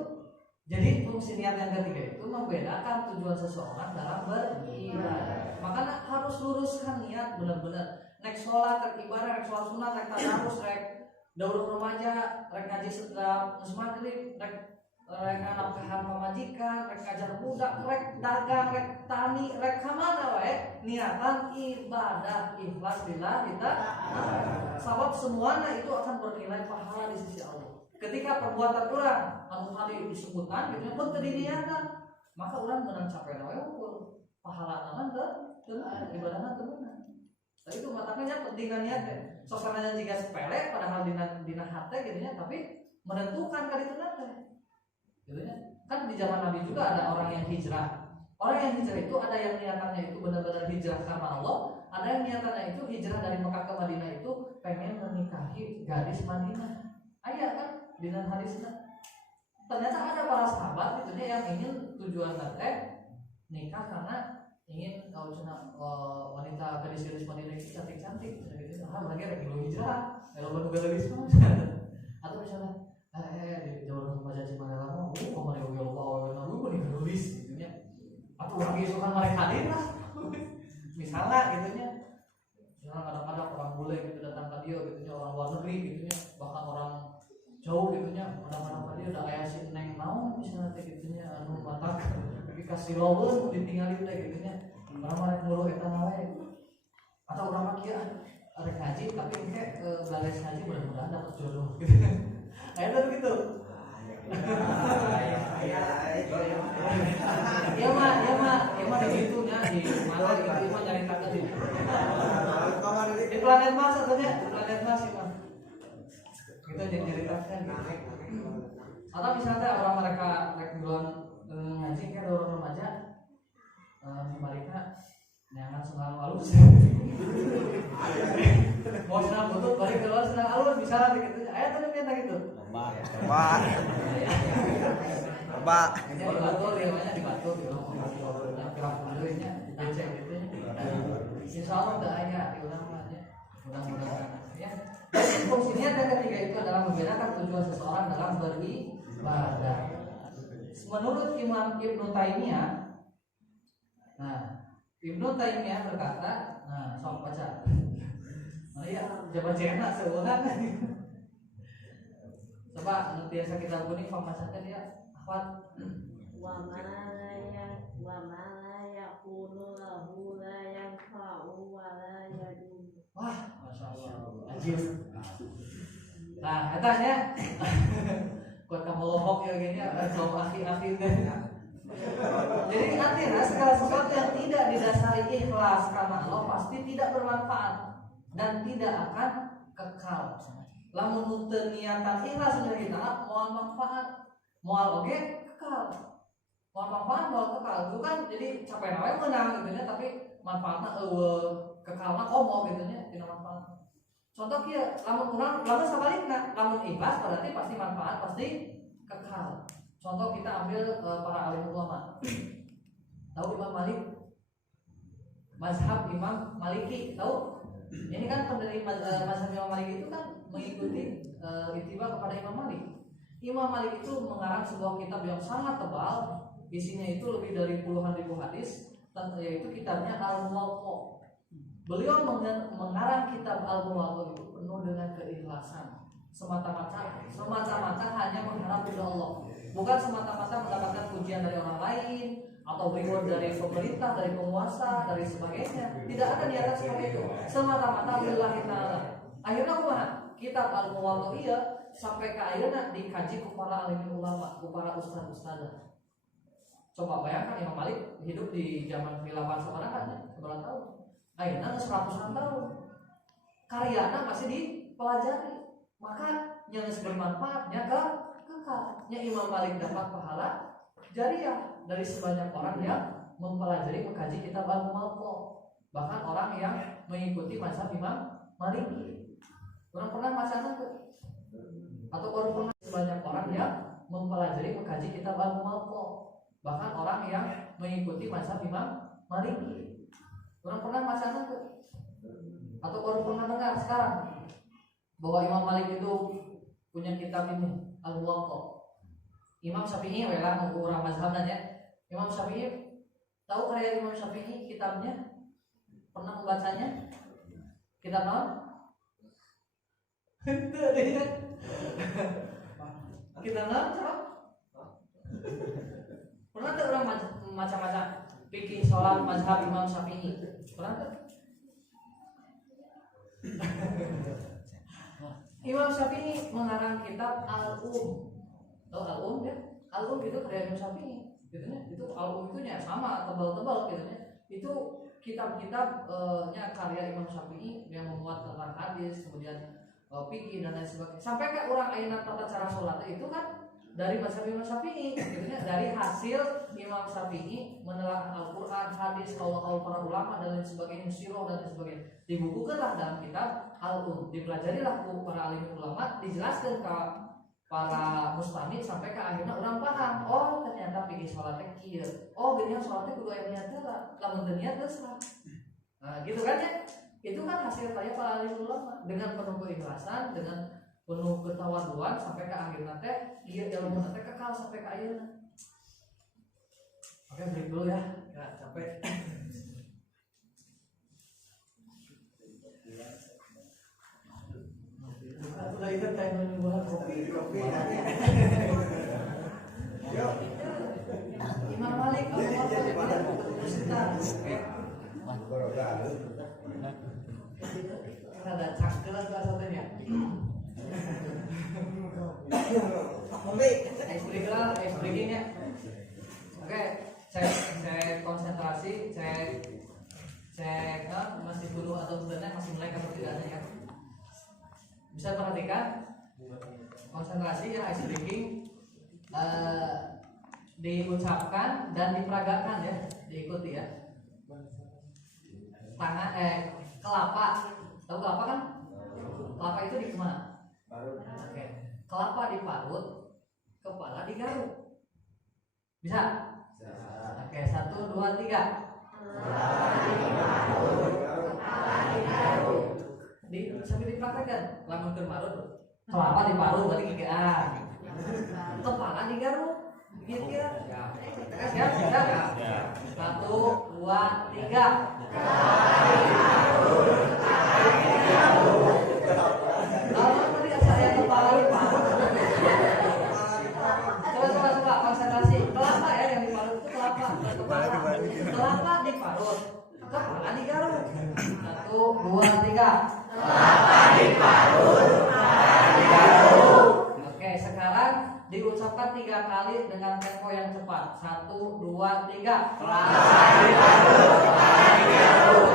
jadi fungsi niat yang ketiga itu membedakan tujuan seseorang dalam beribadah. Makanya harus luruskan niat benar-benar. Nek sholat, rek ibadah, rek sholat sunat, rek tadarus, rek daurah remaja, rek ngaji setelah maghrib, rek nafkahan pamajikan, rek ngajar budak, rek dagang, rek tani, rek kamana wae niatan ibadah ikhlas lillah kita. Sebab semuanya itu akan bernilai pahala di sisi Allah. Ketika perbuatan orang anu tadi disebutkan gitu pun tadi niatan, maka orang menang capai wae ukur pahala naman teu ibadahna teu meunang. Tapi itu matanya penting niat sosananya jika sepele padahal dina hate gitu nya tapi menentukan kali itu teh. Gitu nya. Kan di zaman Nabi juga ada orang yang hijrah. Orang yang hijrah itu ada yang niatannya itu benar-benar hijrah karena Allah, ada yang niatannya itu hijrah dari Mekah ke Madinah itu pengen menikahi gadis Madinah. Aya kan di dalam hadisnya ternyata ada para sahabat gitu yang ingin tujuan teh nikah karena ingin kalau wanita gadis Madinah itu cantik-cantik gitu. Mereka lagi hijrah, kalau baru gadis atau misalnya di jauh rumah jadi mana lama, mau mereka galau lalu nih gadis gitunya, atau lagi suka mereka hadir lah, misalnya gitunya, misalnya kadang-kadang orang bule gitu datang ke dia gitunya orang luar negeri gitunya, bahkan orang jauh gitunya, kadang-kadang dia udah kayak si neng naon misalnya gitunya, anu matak dikasih lawan ditinggalin teh gitunya, karena mereka ngurus eta nawe, atau orang makia ada ngaji tapi kayak bales ngaji mudah-mudahan dapat jodoh gitu. Ayo tuh gitu. Ya mah begitu nya di mana gitu mah nyari kakak di. Di planet Mars ataunya planet Mars itu. Kita jadi kakak gitu. Atau misalnya orang mereka duluan ngaji kayak orang remaja mereka nyangan senang halus. Mau senang butut balik keluar senang halus bisa lah gitu. Ayo tuh minta gitu. Coba. Ini dibatur ya, banyak dibatur ya. Gerak dulunya, dicek gitu. Insyaallah enggak ada diulang-ulangnya. Mudah-mudahan ya. Fungsinya yang ketiga itu adalah membedakan tujuan seseorang dalam beribadah. Menurut Imam Ibnu Taimiyah, Ibnu Taimiyah berkata, sok baca. Ya, coba cek seueuhan. Coba biasa kita kuning pembahasannya dia akhwat. Wa ma la yaqulu lahu la yanfa'u wa la yadum. Wah, masyaallah. Ajib. Nah, eta nya. Kuat kamu lohok ya gini ada coba akhir-akhir deh. Jadi artinya segala sesuatu yang tidak didasari ikhlas karena Allah pasti tidak bermanfaat dan tidak akan kekal. Lamun nuntun niatan ikhlas sudah kita moal manfaat, moal oge kekal. Moal manfaat moal kekal itu kan jadi capek nawe menang gitu nya tapi manfaatna kekalna komo gitu nya tina manfaat. Contoh kieu lamun sabalikna lamun ikhlas berarti pasti manfaat pasti kekal. Contoh kita ambil para alim ulama. Tahu Imam Malik mazhab Imam Maliki. Tahu? Ini kan pendiri mazhab Imam Maliki itu kan mengikuti ittiba kepada Imam Malik. Imam Malik itu mengarang sebuah kitab yang sangat tebal, isinya itu lebih dari puluhan ribu hadis, yaitu kitabnya Al-Muwatta. Beliau mengarang kitab Al-Muwatta itu penuh dengan keikhlasan, semata-mata hanya mengharap ridha Allah, bukan semata-mata mendapatkan pujian dari orang lain atau reward dari pemerintah, dari penguasa, dari sebagainya. Tidak ada niatan seperti itu, semata-mata lillahi ta'ala. Akhirnya kumaha? Kitab Al-Muwatta iya sampai ke ayeuna dikaji ku para alim ulama, ku para ustaz-ustaz. Coba bayangkan Imam Malik hidup di zaman khilafah seorang kan berapa tahun? Ayeuna 100-an tahun. Karyana masih dipelajari. Maka yang bermanfaatnya kekal. Nya Imam Malik dapat pahala jariah dari sebanyak orang yang mempelajari mengkaji kitab Al-Muwatta. Bahkan orang yang mengikuti mazhab Imam Malik. Orang pernah baca ke? Atau orang pernah sebanyak orang yang mempelajari mengkaji kitab Al-Muwatta. Bahkan orang yang mengikuti mazhab Imam Malik. Orang pernah baca ke? Atau orang pernah dengar sekarang bahwa Imam Malik itu punya kitab ini Al-Muwatta. Imam Syafi'i wela orang mazhabnya ya. Imam Syafi'i tahu karya Imam Syafi'i kitabnya? Pernah membacanya? Kitab non? Kitab non? Pernah tuh orang macam-macam fikih sholat mazhab Imam Syafi'i? Pernah tuh? Imam Syafi'i mengarang kitab Al-Um. Tahu Al-Um ya? Al-Um itu karya Imam Syafi'i. Gitu ya. Itu Al-Um itu ya sama tebal-tebal gitu ya. Itu kitab-kitabnya karya Imam Syafi'i yang memuat tentang hadis, kemudian fikih dan lain sebagainya. Sampai ke orang ayeuna tata cara sholat itu kan dari mazhab Imam Syafi'i, gitu ya. Dari hasil Imam Syafi'i menelaah Al-Quran, hadis, qaul para ulama dan lain sebagainya, sirah dan lain sebagainya. Dibukukanlah dalam kitab Al-Um, dipelajarilah para alim ulama, dijelaskan ke para mustamid sampai ke akhirnya orang paham. Oh ternyata fikih sholatnya kieu. Oh geuning sholatnya kudu aya niat heula. Lamun teu niat geus salah. Nah, gitu kan ya. Itu kan hasil karya para alim ulama dengan penuh keikhlasan, dengan penuh ketawaduan sampai ke akhirnya teh ieu ilmu teh kekal sampai ke ayeuna. Oke, break dulu ya. Ya, capek. Sudah itu time menunggu kopi. Imam Malik ada cangkelan bahasanya. Explain-nya. Oke, cek konsentrasi, cek masih dulu atau sebenarnya masih mulai atau tidaknya ya. Bisa perhatikan konsentrasi ya, ice breaking diucapkan dan diperagakan ya, diikuti ya. Tangan kelapa, tahu kelapa kan? Kelapa itu di mana? Oke. Kelapa diparut, kepala digaruk. Bisa? Oke, 1, 2, 3. Sambil dipraktekkan, lamun kemarut, kelapa diparut berarti gigaan, kepala digaruk, gitu ya. Siap? 1, 2, 3. Kalau tadi saya kepala diparut. Coba konsentrasi. Kelapa ya yang diparut itu kelapa. Kelapa diparut, kepala digaruk. 1, 2, 3. Kelapa diparut, kepala digaruk. Oke, sekarang diucapkan 3 kali dengan tempo yang cepat. 1, 2, 3. Kelapa diparut, kepala digaruk.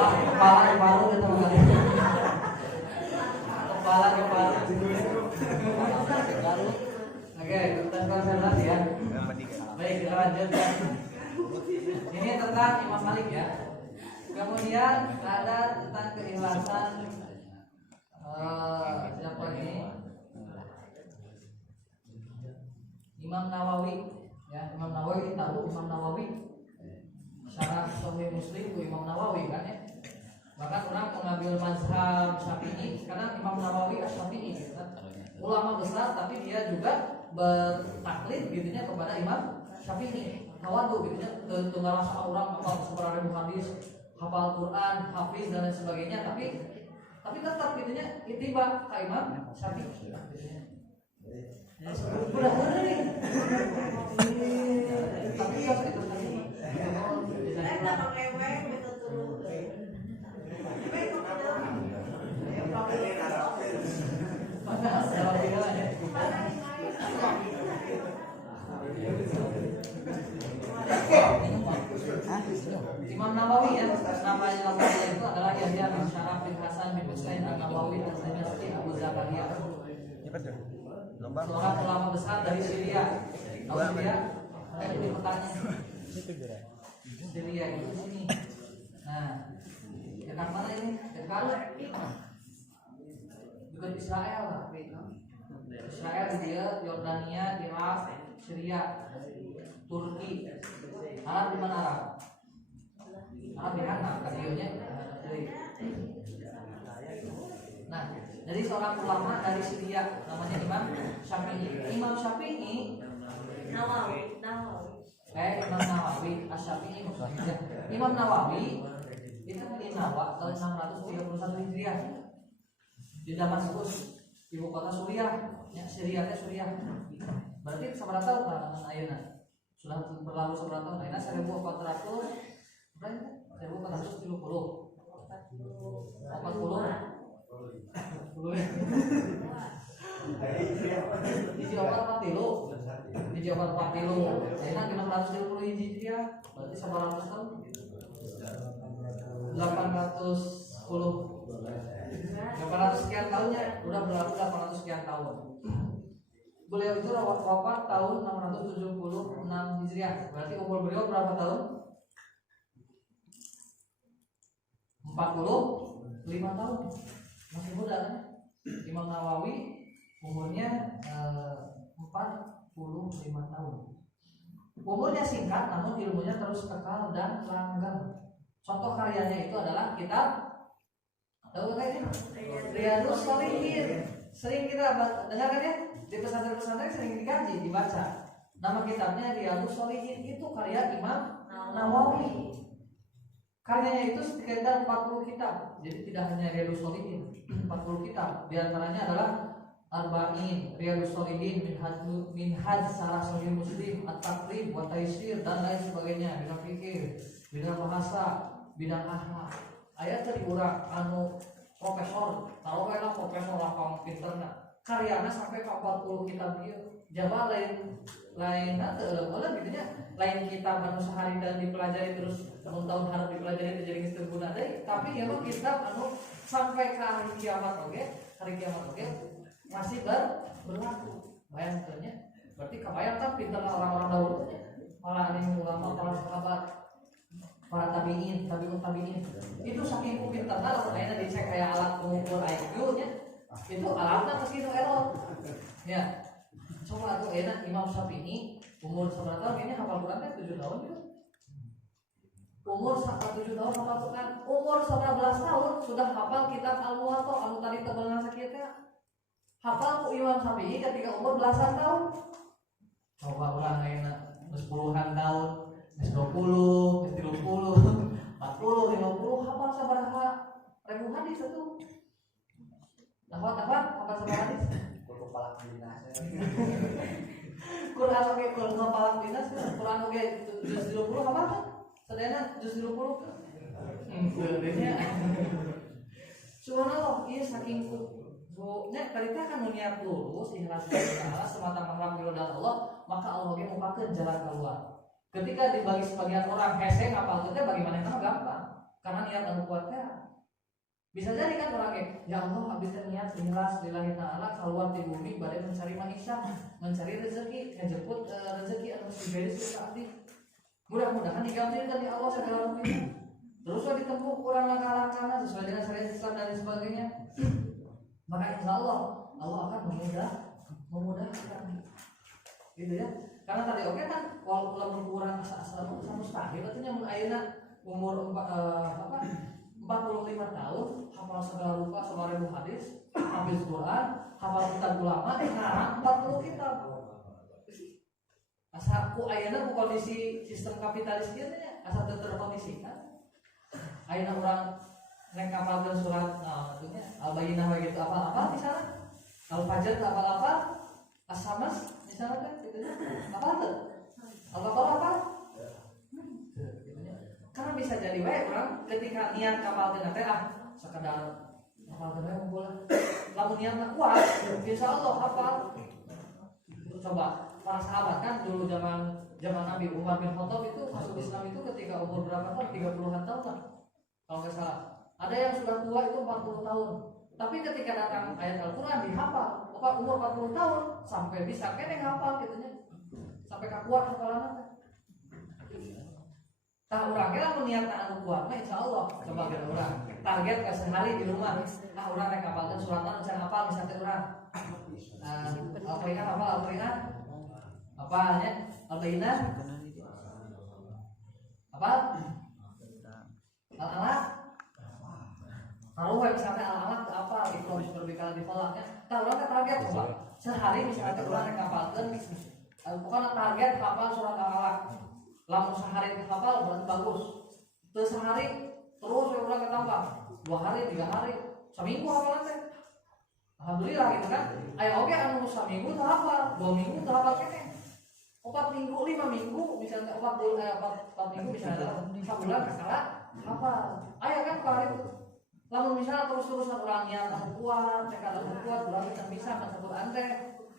Kepala diparut itu teman-teman. Kepala diparut. Oke, tes konsentrasi ya. Baik, kita lanjutkan. Ini tentang Imam Malik ya. Kemudian ada tentang keikhlasan siapa ini? Imam Nawawi. Ya, Imam Nawawi tahu Imam Nawawi Syarah Sahih Muslim itu Imam Nawawi kan ya. Bahkan orang mengambil mazhab Syafi'i karena Imam Nawawi Asy-Syafi'i gitu kan. Ulama besar tapi dia juga bertaklid gitunya kepada Imam Syafi'i. Tawadu gitunya tengah rasa orang hafal seberapa ribu hadis, hafal Quran, hafiz dan lain sebagainya tapi tetap gitunya ittiba ka Imam Syafi'i. Udah nih. Tapi harus itu tadi. Saya nggak pakai web itu turun. Imam Nawawi ya, namanya itu adalah Yahya bin Syaraf bin Hasan bin Husain An-Nawawi Al-Dimashqi Abu Zakaria. Seorang ulama besar dari Syria. Tahu Syria? Ini petanya. Syria itu sini. Nah, dekat mana ini? Dekat bukan Israel lah. Israel dia, Yordania, Irak, Syria, Turki. Arab di mana Arab? Arab di mana? Kadionya. Nah, dari seorang ulama dari Syria namanya Imam Syafi'i. Imam Syafi'i Nawawi. Imam Nawawi Asy-Syafi'i maksudnya. Imam Nawawi itu di Nawa tahun 631 Hijriah di Damaskus, ibu kota Suriah, ya Syria teh Suriah. Berarti seberapa tahun kan ayeuna? Sudah berlalu seberapa tahun? Ayeuna 1400 berapa? 1430. 40 Hiji opat patilu ayeuna 630 Hijriah berarti 900 tahun 800 sekian tahunnya udah berlalu 800 sekian tahun. Beliau itu wafat tahun 676 Hijriah. Berarti umur beliau berapa tahun? 45 tahun. Masih muda kan? Imam Nawawi umurnya 45 tahun. Umurnya singkat namun ilmunya terus kekal dan langgeng. Contoh karyanya itu adalah kitab tahu kan ini? Riyadhus Shalihin. Sering kita dengar kan ya? Di pesantren-pesantren sering dikaji, dibaca. Nama kitabnya Riyadhus Shalihin, itu karya Imam Nawawi. Karyanya itu sekitar 40 kitab. Jadi tidak hanya Riyadhus Shalihin, 40 kitab. Di antaranya adalah Arba'in, Riyadhus Shalihin, Minhaj Syarah Sahih Muslim, At-Taqrib, wa Taisir dan lain sebagainya, bidang fikih, bidang bahasa, bidang akhlak. Aya teh diurang anu profesor, tahu lah profesor lapang pinterna. Karyana sampai ke 40 kitab ieu. Jaba lain boleh gitu nya. Lain kitab anu sehari dan dipelajari terus tahun-tahun harus dipelajari jadi geus teu guna deui, tapi ieu mah kitab anu sampai ke hari kiamat oge, masih berlaku. Bayangkeun nya. Berarti kebayang kan pinterna orang-orang dahulu nya. Para alim ulama, para sahabat, para tabiin itu saking pinterna lamun ayeuna dicek aya alat pengukur IQ nya itu alatnya meski itu error ya. Coba atuh ayeuna Imam Syafi'i umur seberapa tahun ini hafal Quran teh 7 tahun gitu. Umur 7 tahun hafal Quran, umur 11 tahun sudah hafal kitab Al-Muwatta anu tadi tebelna sakieu teh. Hafal ku Imam Syafi'i ketika umur belasan tahun. Coba ulang ayeuna geus puluhan tahun, 20, 30, 40, 50 hafal sabaraha ribu hadis itu. Hafal sabaraha hadis? Kepala dinas. Quran oge kepala dinas, Quran oge juz 20 hafal kan? Sadayana juz 20. Nya. Subhanallah, ieu saking nya tadi teh kan niat lurus ikhlas Allah semata-mata ridha Allah, maka Allah ge mupakeun jalan keluar. Ketika dibagi sebagian orang hese ngapal teh bagaimana mah gampang karena niat anu kuat teh. Bisa jadi kan orang ya Allah habis niat ikhlas lillahi taala keluar di bumi bade mencari maisha, mencari rezeki, ngejemput rezeki anu diberi suka abdi. Mudah-mudahan digambarkan dari Allah segala rupiah. Terus ditempuh kurang langkah-langkahnya sesuai dengan syariat Islam dan sebagainya. Maka insya Allah akan memudahkan. Gitu ya. Karena tadi oke kan kalau lamun kurang asa-asa mustahil artinya mun ayeuna umur 45 tahun hafal segala rupa 9.000 hadis, hafiz Quran, hafal kitab ulama, ngarang 40 kitab. Asa ku ayeuna ku kondisi sistem kapitalis kieu nya asa teu terkondisikan. Ayeuna urang rek ngapalkeun surat artinya Al-Bayyinah we gitu apa misalnya Al-Fajr apa As-Samas misalnya gitu nya apa tuh Al-Baqarah apa karena bisa jadi we urang ketika niat kapalkeun teh sekedar kapalkeun we unggul lamun niatna kuat insyaallah hafal. Coba para sahabat kan dulu zaman Nabi Umar bin Khattab itu masuk Islam itu ketika umur berapa tahun 30-an tahun lah kalau nggak salah. Ada yang sudah tua itu 40 tahun. Tapi ketika datang ayat Al-Quran dihafal, umur 40 tahun sampai bisa kene hafal gitu nya. Sampai kakuat hafalanna. Tah urang ge lamun niatna anu kuat mah insyaallah coba ge urang. Target ka sehari di rumah. Urang rek hafalkeun suratan can hafal misalnya urang. Al-Qur'an hafal Al-Qur'an. Apa nya? Al-Bayyinah. Apa? Al-Alaq. Kalau misalnya Al-Alaq apa itu berbikala di kolaknya. Tah urang target coba. Sehari misalnya urang rek hafalkeun pokoknya target hafal surat Al-Alaq. Lamun sehari hafal berarti bagus. Terus sehari terus urang tambah 2 hari 3 hari seminggu hafalan teh. Alhamdulillah gitu kan. Aya oge anu saminggu teu hafal, 2 minggu teu hafal keneh. 4 minggu, 5 minggu misalnya 4 minggu misalnya sabulan salah hafal. Aya kan kali lamun misalnya terus-terusan urang niat anu kuat, tekad anu kuat, urang bisa maca Quran teh.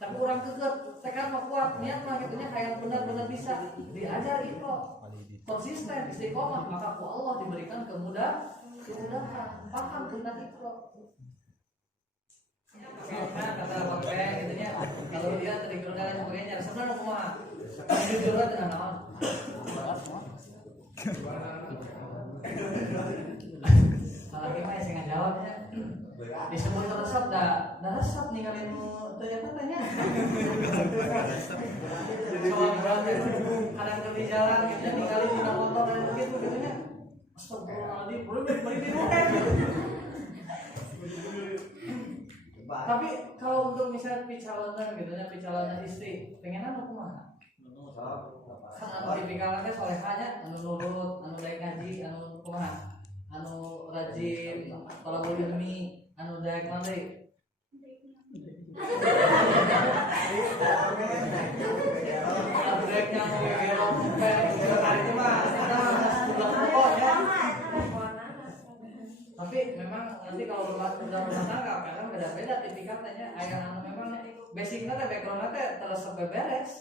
Tapi urang keukeut, tekad mah kuat, niat mah kitu nya hayang benar-benar bisa. Diajar itu konsisten istiqomah maka ku Allah diberikan kemudahan. Paham tentang itu. Nah, kata Bapak gitu nya kalau dia terikut dan sebagainya sebenarnya kumaha? Jujur aja dengan naon. Lagi mah sing ngajawabnya. Disebut resep dah resep ninggalin teu eta tanya. Soal berarti kadang di jalan gitu ninggalin dina motor dan begitu gitu nya. Astagfirullahaladzim, beri di rumah. Tapi kalau untuk misalnya picalonan gitu ya, picalonan istri, pengen apa kumaha? Kan anu tipikalna teh solehanya, anu nurut, anu daek ngaji, anu kumaha? Anu rajin, tolong ilmi, anu daek mandi. Anu daek nyamuk gero, itu mah ada sudah pokoknya. Tapi memang nanti kalau udah rumah tangga kadang beda-beda tipikalnya. Ayah anu memang basicnya teh backgroundnya teh terus beberes.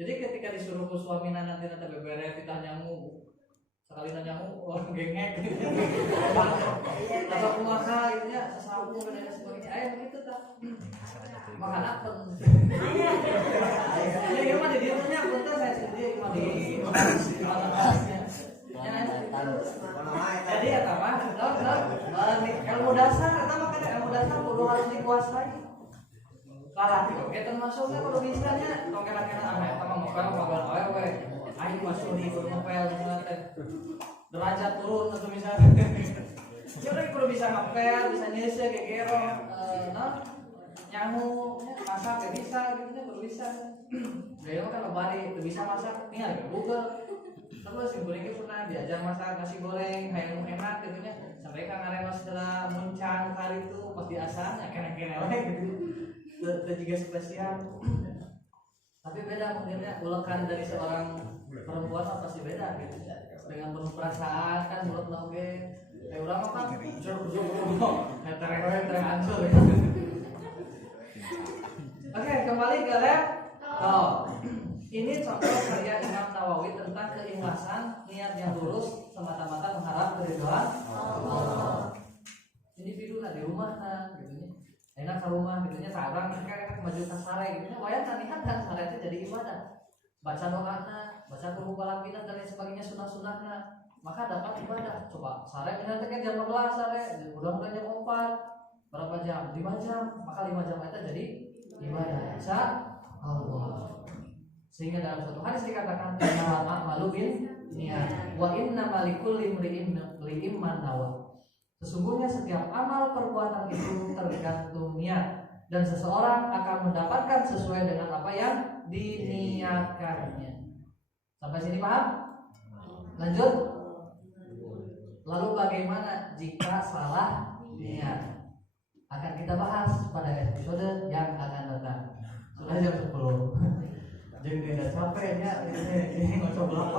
Jadi ketika disuruh ku suamina nanti beberes ditanya nyamu sekali nyanyamu orang gengek atau kumaha gitu ya sesapu dan sebagainya. Ayah begitu tak makan apa? Ini gimana di rumahnya punten saya sendiri cuma di jadi ya apa? Ilmu dasar, kita makan ilmu dasar kudu harus dikuasai. Lalaki oke termasuknya kudu bisanya. Tong kira-kira ame eta mah ngopel ngopel awewe. Aing masuk di kudu ngopel misalnya teh. Derajat turun atau misalnya. Jadi kudu bisa ngopel, bisa nyese gegero, nyamu, masak gak bisa gitu nya kudu bisa. Gaya kan lobari teu bisa masak, tinggal ke Google. Terus ibu ini pernah diajar masak nasi goreng hayang enak gitu nya sampai kan ngarema setelah muncang hari itu pas diasahnya kene-kene we gitu teu juga spesial. Tapi beda mungkinnya ulekan dari seorang perempuan pasti beda gitu dengan penuh perasaan kan mulut oge kayak urang mah kan hetere hancur. Oke, kembali ke laptop. Ini contoh karya Imam Nawawi tentang keikhlasan niat yang lurus semata-mata mengharap keridhaan Allah. Individu lah di rumah kan, gitunya. Enak ke rumah, gitunya. Sekarang kan maju ke sare, gitunya. Wayang tanihan kan sare itu jadi ibadah. Baca doana, baca kubu palapina dan lain sebagainya sunah-sunahnya. Maka dapat ibadah. Coba sare kita kan jam 12 sare, mudah-mudahan jam 4. Berapa jam? 5 jam. Maka 5 jam itu jadi ibadah. Allah. Sehingga dalam suatu hadis dikatakan innamal a'malu binniyat wa innamal likulli imri'in ma nawa. Sesungguhnya setiap amal perbuatan itu tergantung niat dan seseorang akan mendapatkan sesuai dengan apa yang diniatkannya. Sampai sini paham? Lanjut. Lalu bagaimana jika salah niat? Akan kita bahas pada episode yang akan datang. Sudah jam 10. Jadi tidak capeknya ini ngobrol apa?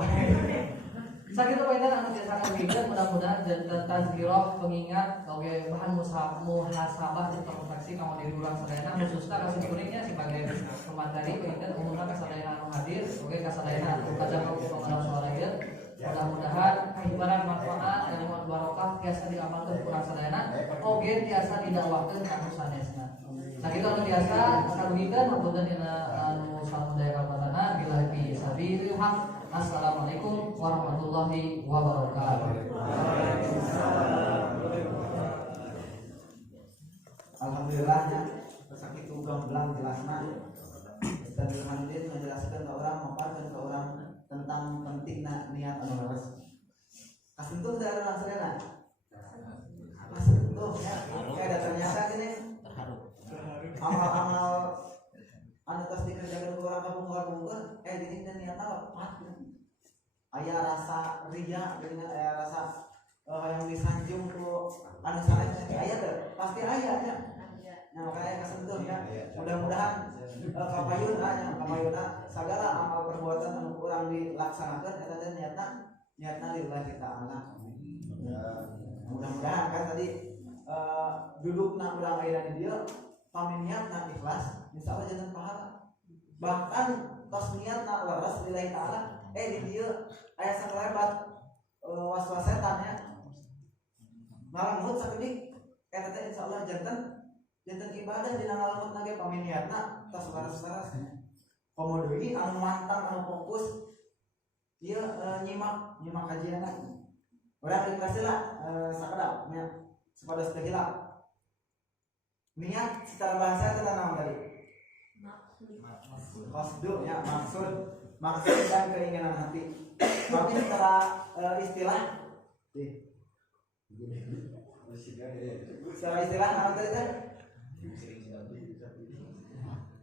Sakit apa itu anak biasakan juga mudah-mudahan dan tazkirah pengingat oke bahan muhasabah atau refleksi kamu diri urang sadayana khususnya kasih kuningnya sebagai pemateri pengingat umumnya kasadayana anu hadir oke kasadayana anu kajang aku pengarang suara ieu mudah-mudahan hiburan manfaat ilmu barokah biasa diamalkan urang sadayana oge biasa didakwakeun ka sanesna. Sakit anu biasa sarugikeun hapunten dina anu samudaya kalpatana billahi fi sabilillah. Assalamualaikum warahmatullahi wabarakatuh. Alhamdulillahnya pesakit gamblang jelasna Ustaz Burhanuddin menjelaskan ke orang memaparkan ke orang tentang pentingnya niat anu leres. Kasentuh teh ada langsungna. Kasentuh ya. Kayak ternyata gini amal-amal anu tos dikerjakeun ku urang kabungkar-bungkar gini teh niatna lepat. Aya rasa ria dengan aya rasa yang disanjung ku anu sanes aya teh pasti aya nya. Nah makanya kasentuh ya. Mudah-mudahan kapayuna segala amal perbuatan anu urang dilaksanakeun eta teh niatna lillahi ta'ala. Mudah-mudahan kan tadi dudukna urang aya di dieu pami niatna ikhlas insyaallah jangan pahala. Bahkan tos niatna leres lillahi ta'ala di dieu aya sakalebat was-was setan ya. Ngalamut sakedik eta teh insyaallah janten ibadah dina ngalamutna ge paminiatna tos laras-laras. Komo deui anu mantang anu fokus ieu nyimak kajianna. Urang ikhlas lah sakedap nya supados teu hilap. Niat secara bahasa itu nama tadi. Qasdu ya maksud dan keinginan hati. Tapi secara istilah nama tadi kan?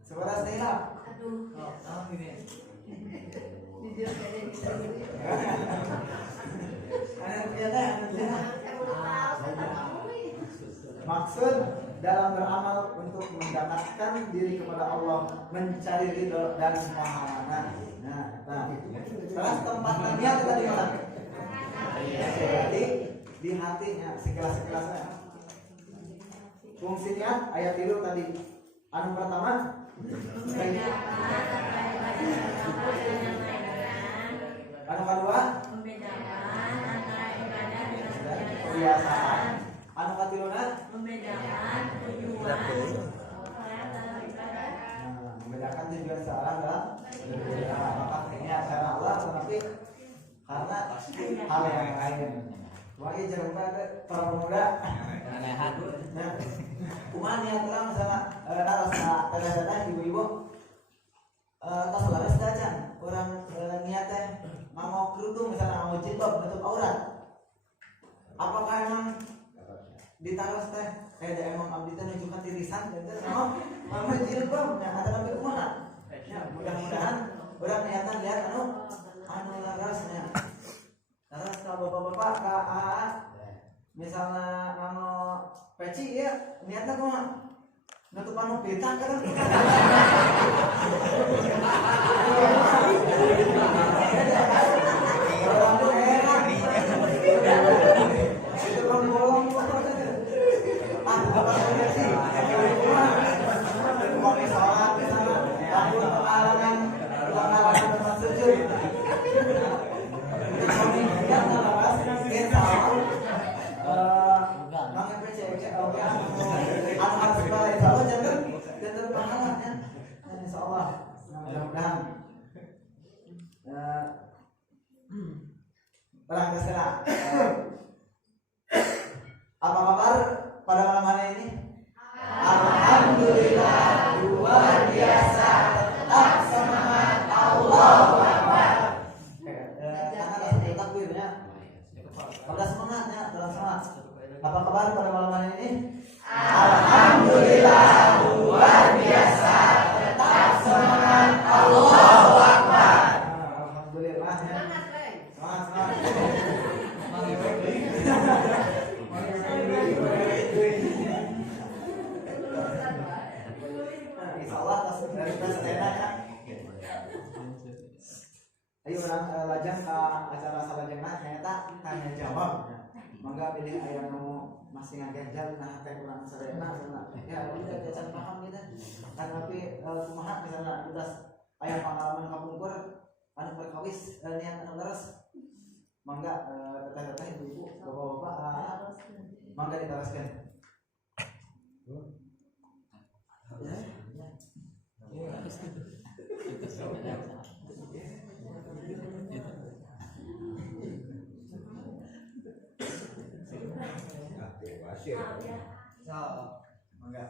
Sebatas istilah. Aduh. Nama ini. Jujur kayaknya bisa gitu. Maksud dalam beramal untuk mendekatkan diri kepada Allah, mencari ridho dan pahala. Nah, terus tempat niat tadi mana? Di hatinya, sekelas-kelasnya. Fungsi niat ayat itu tadi. Anu pertama, anu kedua, kebiasaan. Anu katiluna, membedakan tujuan seorang dalam apakah niat karena Allah tetapi karena hal yang lain. Wah, jangan pada para pemuda. Nah, kumaha niat urang misalnya dada ibu-ibu tas laras dacan urang niat teh mau kerudung misalnya mau jilbab nutup aurat. Apakah emang ditaruh teh emang abdi teh nunjukkan tirisan dan teh mau jilbab nya ada sampai kumaha. Ya, mudah-mudahan urang niatan lihat anu larasnya. Terus kalau bapak-bapak ka misalnya anu peci ya niatnya kumaha? Nutup anu pita kan. Itu kan bolong. Apa sih? Mau sholat di sana, takut pengalaman tempat sujud. Orang terserah. Apa kabar pada malam hari ini? Alhamdulillah luar biasa. Tetap semangat Allah. Jadi orang lajang ke acara salajengna ternyata tanya jawab. Mangga pilih aya nu masih ngaganjal nah teh urang sadayana cenah. Ya udah biasa paham gitu. Tapi kumaha misalnya udah aya pengalaman kapungkur anu perkawis niat anu leres. Mangga teteh-teteh ibu-ibu bapak-bapak mangga diteruskan. Mangga.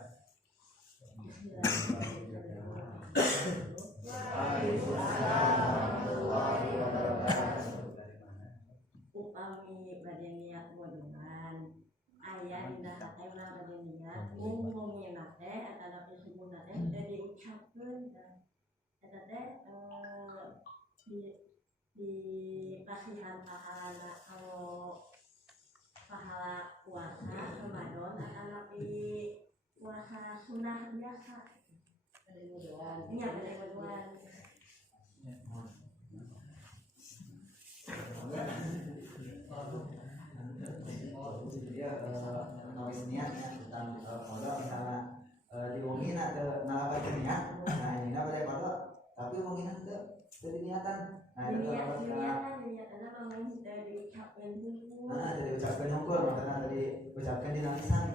Upami badhe niat modongan aya dina hate urang badhe niat umumnya teh atanapi subuhna teh teu diucapkeun eta teh di pasihan pahala kalau pahala puasa Ramadan atanapi puasa sunnah biasa dari bulan iya dari bulan Dia nulis niat tentang kalau misalnya diwongin ada nalakan niat, nah ini apa deh kalau tapi wongin ada dari niatan, nah itu niatan memang dari ucapan hukum, nah dari ucapan hukum, makanya dari ucapan dinamisan.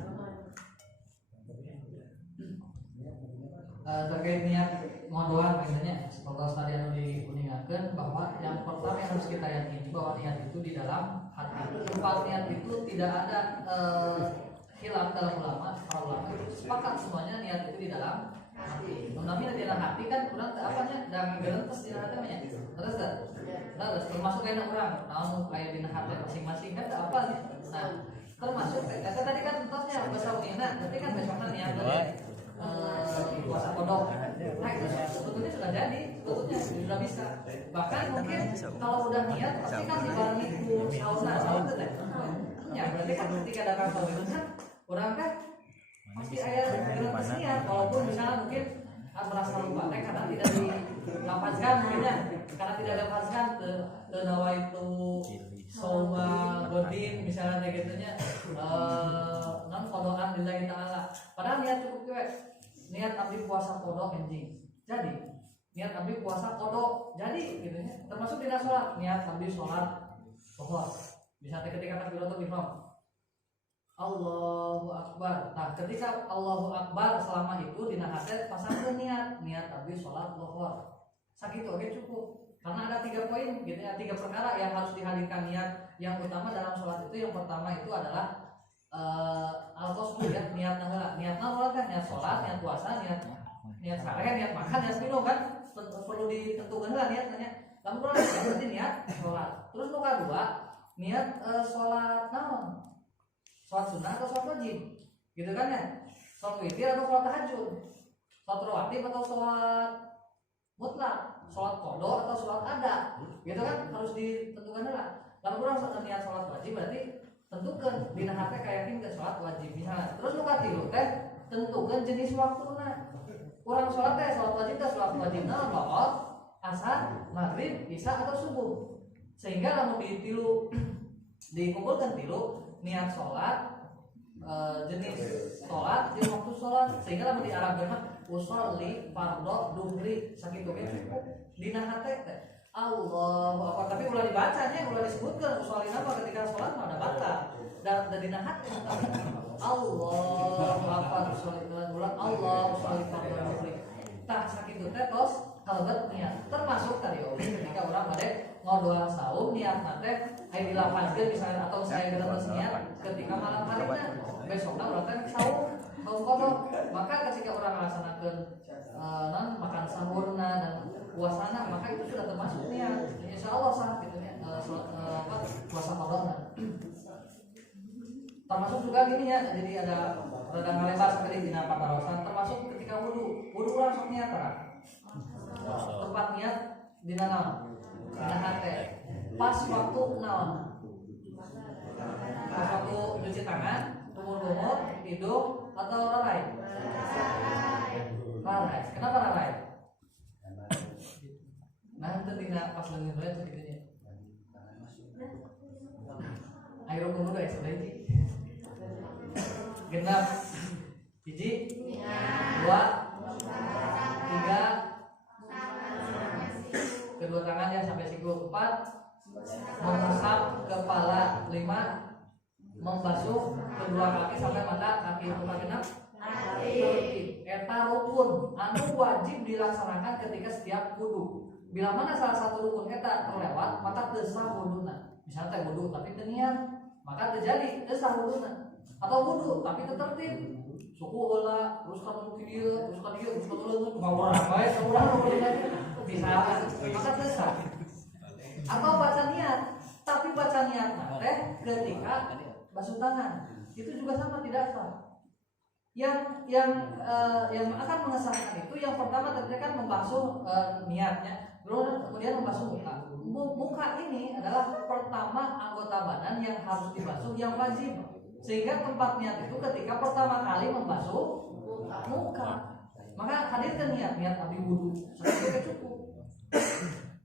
Terkait niat ngodoan misalnya seperti tadi yang diuningakan bahwa yang pertama yang harus kita yakini bahwa niat itu di dalam hati. Tempat niat itu tidak ada khilaf dalam para ulama sepakat semuanya niat itu di dalam hati. Namanya di dalam hati kan kurang apanya dan gerentes di dalam hatinya. Terus termasuk kayak orang, namun kayak di hati masing-masing kan apa nih? Nah termasuk kata tadi kan contohnya besok ini, nanti kan besoknya niat puasa kodok. Nah itu sebetulnya sudah jadi, sebetulnya sudah bisa. Bahkan mungkin kalau udah niat pasti kan dibarengi sahur itu teh. Ya berarti kan ketika ada kantor itu kan orang kan pasti ada gerentes niat, walaupun misalnya mungkin merasa lupa teh karena tidak dilapaskan mungkin ya, karena tidak dilapaskan ke nawa itu soba godin misalnya kayak gitunya non kodokan lillahi ta'ala. Padahal niat cukup gue niat abdi puasa kodok anjing jadi niat abdi puasa kodok jadi gitu ya, termasuk tidak sholat niat abdi sholat pohon bisa ketika takbiratul ihram Allahu Akbar. Nah ketika Allahu Akbar selama itu dina hate pasangkeun niat abdi sholat lohor sakitu oke cukup karena ada 3 poin gitu ya, 3 perkara yang harus dihadirkan niat yang utama dalam sholat itu. Yang pertama itu adalah al-qasdu ya, niat naon kan niat sholat, niat puasa, niat sare, niat makan, niat minum kan perlu ditentukan lah niatnya. Lalu kalau berarti niat sholat. Terus nu kedua niat sholat naon? Sholat sunnah atau sholat wajib? Gitu kan ya? Sholat witir atau sholat tahajud? Sholat rawatib atau sholat mutlak? Sholat qada atau sholat ada? Gitu kan harus ditentukan lah. Lalu kalau niat sholat wajib berarti tentukan dina hate kayakin ke sholat wajib misalnya. Terus nu katilu teh tentukan jenis waktuna. Urang sholat teh sholat wajib teh sholat wajibna lohor, asar, maghrib, isya atau subuh. Sehingga lamun ditilu dikumpulkan tilu niat sholat jenis sholat di waktu sholat sehingga lamun diarabkeun usolli fardhu duhri sakitu ge cukup dina hate teh. Allahu Akbar tapi ulah dibacanya ulah disebutkan usolli apa ketika sholat mah ada batal dan dina hati Allahu Akbar usolli ulah Allah usolli fardhu duhri tah sakitu teh tos kalebet niat termasuk tadi ketika urang bade ngodoa saum niat teh aya dilapaskeun misalnya atau saya geus niat ketika malam harina besokna urang teh saum kodok maka ketika urang ngalaksanakeun makan sahurna dan puasana maka itu sudah termasuk niat insyaallah sah gitu ya puasa kodokna. Termasuk juga gini ya jadi ada rada ngalebar seperti dina patarosan termasuk ketika wudu urang sok niat tempat niat dina naon dina hate pas waktu naon pas waktu cuci tangan umur hidung atau rarai kenapa rarai Nah itu tina pas leungit we teh kitu nya. Ayo rukun udah sudah hiji. Genap hiji, dua, tiga, kedua tangan ya sampai siku, 4, mengusap kepala, 5, membasuh kedua kaki sampai mata kaki, genap. Eta rukun anu wajib dilaksanakan ketika setiap wudu. Bila mana salah satu rukun eta terlewat, maka teu sah wuduna. Misalnya teh wudu tapi teu niat, maka terjadi teu sah wuduna. Atau wudu tapi teu tertib. Suku heula, terus ka dieu, terus ka dieu, terus ka dieu, ngawurah bae saurang nu bisa. Maka teu sah. Atau baca niat, tapi baca niatna teh ketika basuh tangan. Itu juga sama tidak sah. Yang akan mengesahkan itu yang pertama tentunya kan membasuh niatnya, kemudian membasuh muka. Muka ini adalah pertama anggota badan yang harus dibasuh yang wajib, sehingga tempat niat itu ketika pertama kali membasuh muka. Maka hadirkan niat abdi wudu saja cukup.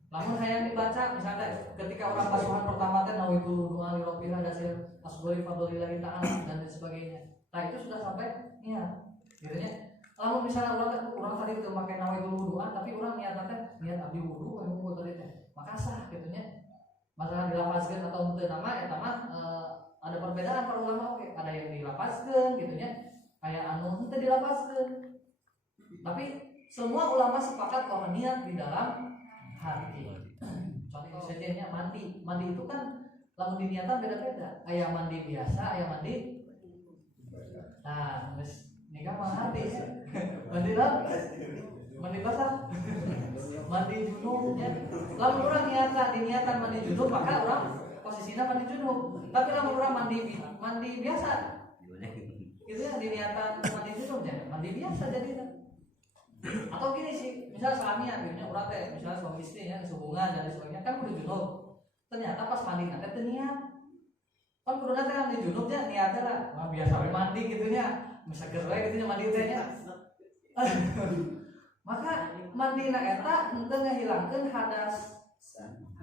Namun hayang dibaca misalnya ketika orang basuhan pertama teh nawaitul wudu'a li rabbil hadasil asghari fadlillahi ta'ala dan sebagainya. Nah itu sudah sampai niat, gitu ya. Lalu misalnya orang tadi itu pakai nawaitul wudu'an, tapi orang niat abdi wudu, yang wudu tadi teh, maka sah, gitu ya. Masalah dilapaskan atau untuk nama, ada perbedaan para ulama, oke, ada yang dilapaskan, gitu ya. Kayak anu itu dilapaskan. Tapi semua ulama sepakat bahwa niat di dalam hati. Contoh saja mandi itu kan, lalu diniatan beda-beda. Ayah mandi biasa, ayah mandi. Nah, nikah mah hadis. Mandi lah. Mandi basah. Mandi junubnya. Lalu orang niatan mandi junub, maka orang posisinya mandi junub. Tapi lalu orang mandi biasa. Gitu ya, diniatan mandi junubnya, mandi biasa jadinya. Atau gini sih, misal suaminya akhirnya orang teh, misalnya suami istri ya, hubungan dan sebagainya kan udah junub. Ternyata pas mandi nanti niat. Kan kudu nanti mandi junubnya niatnya lah, nah, biasa mandi gitunya, misalnya we gitunya mandi tehnya. Maka mandi na eta henteu ngahilangkeun hadas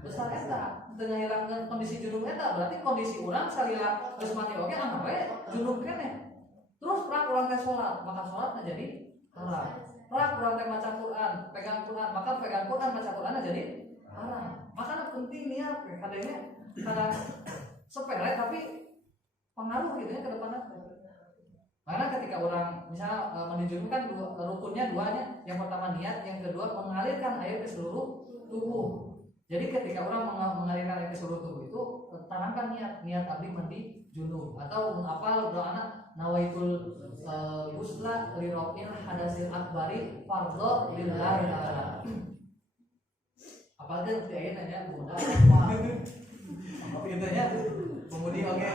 besar eta, henteu ngahilangkeun kondisi junub eta, berarti kondisi urang salila geus mandi oge anggar we junub keneh. Terus rak urang teh salat, maka salatna jadi haram. Rak urang teh maca Quran, pegang Quran, maka pegang Quran maca Quranna jadi haram. Maka penting niat kadangnya kadang sepele tapi pengaruh gitu ya ke depan apa. Karena ketika orang misalnya mandi junub kan rukunnya duanya, yang pertama niat, yang kedua mengalirkan air ke seluruh tubuh. Jadi ketika orang mengalirkan air ke seluruh tubuh itu tanamkan niat abdi mandi junub atau menghafal doa anak nawaitul ghusla li rabbil hadasil akbari fardhu lillahi ta'ala. Apalagi ayatnya ya mudah apa. Intinya pemudi oke.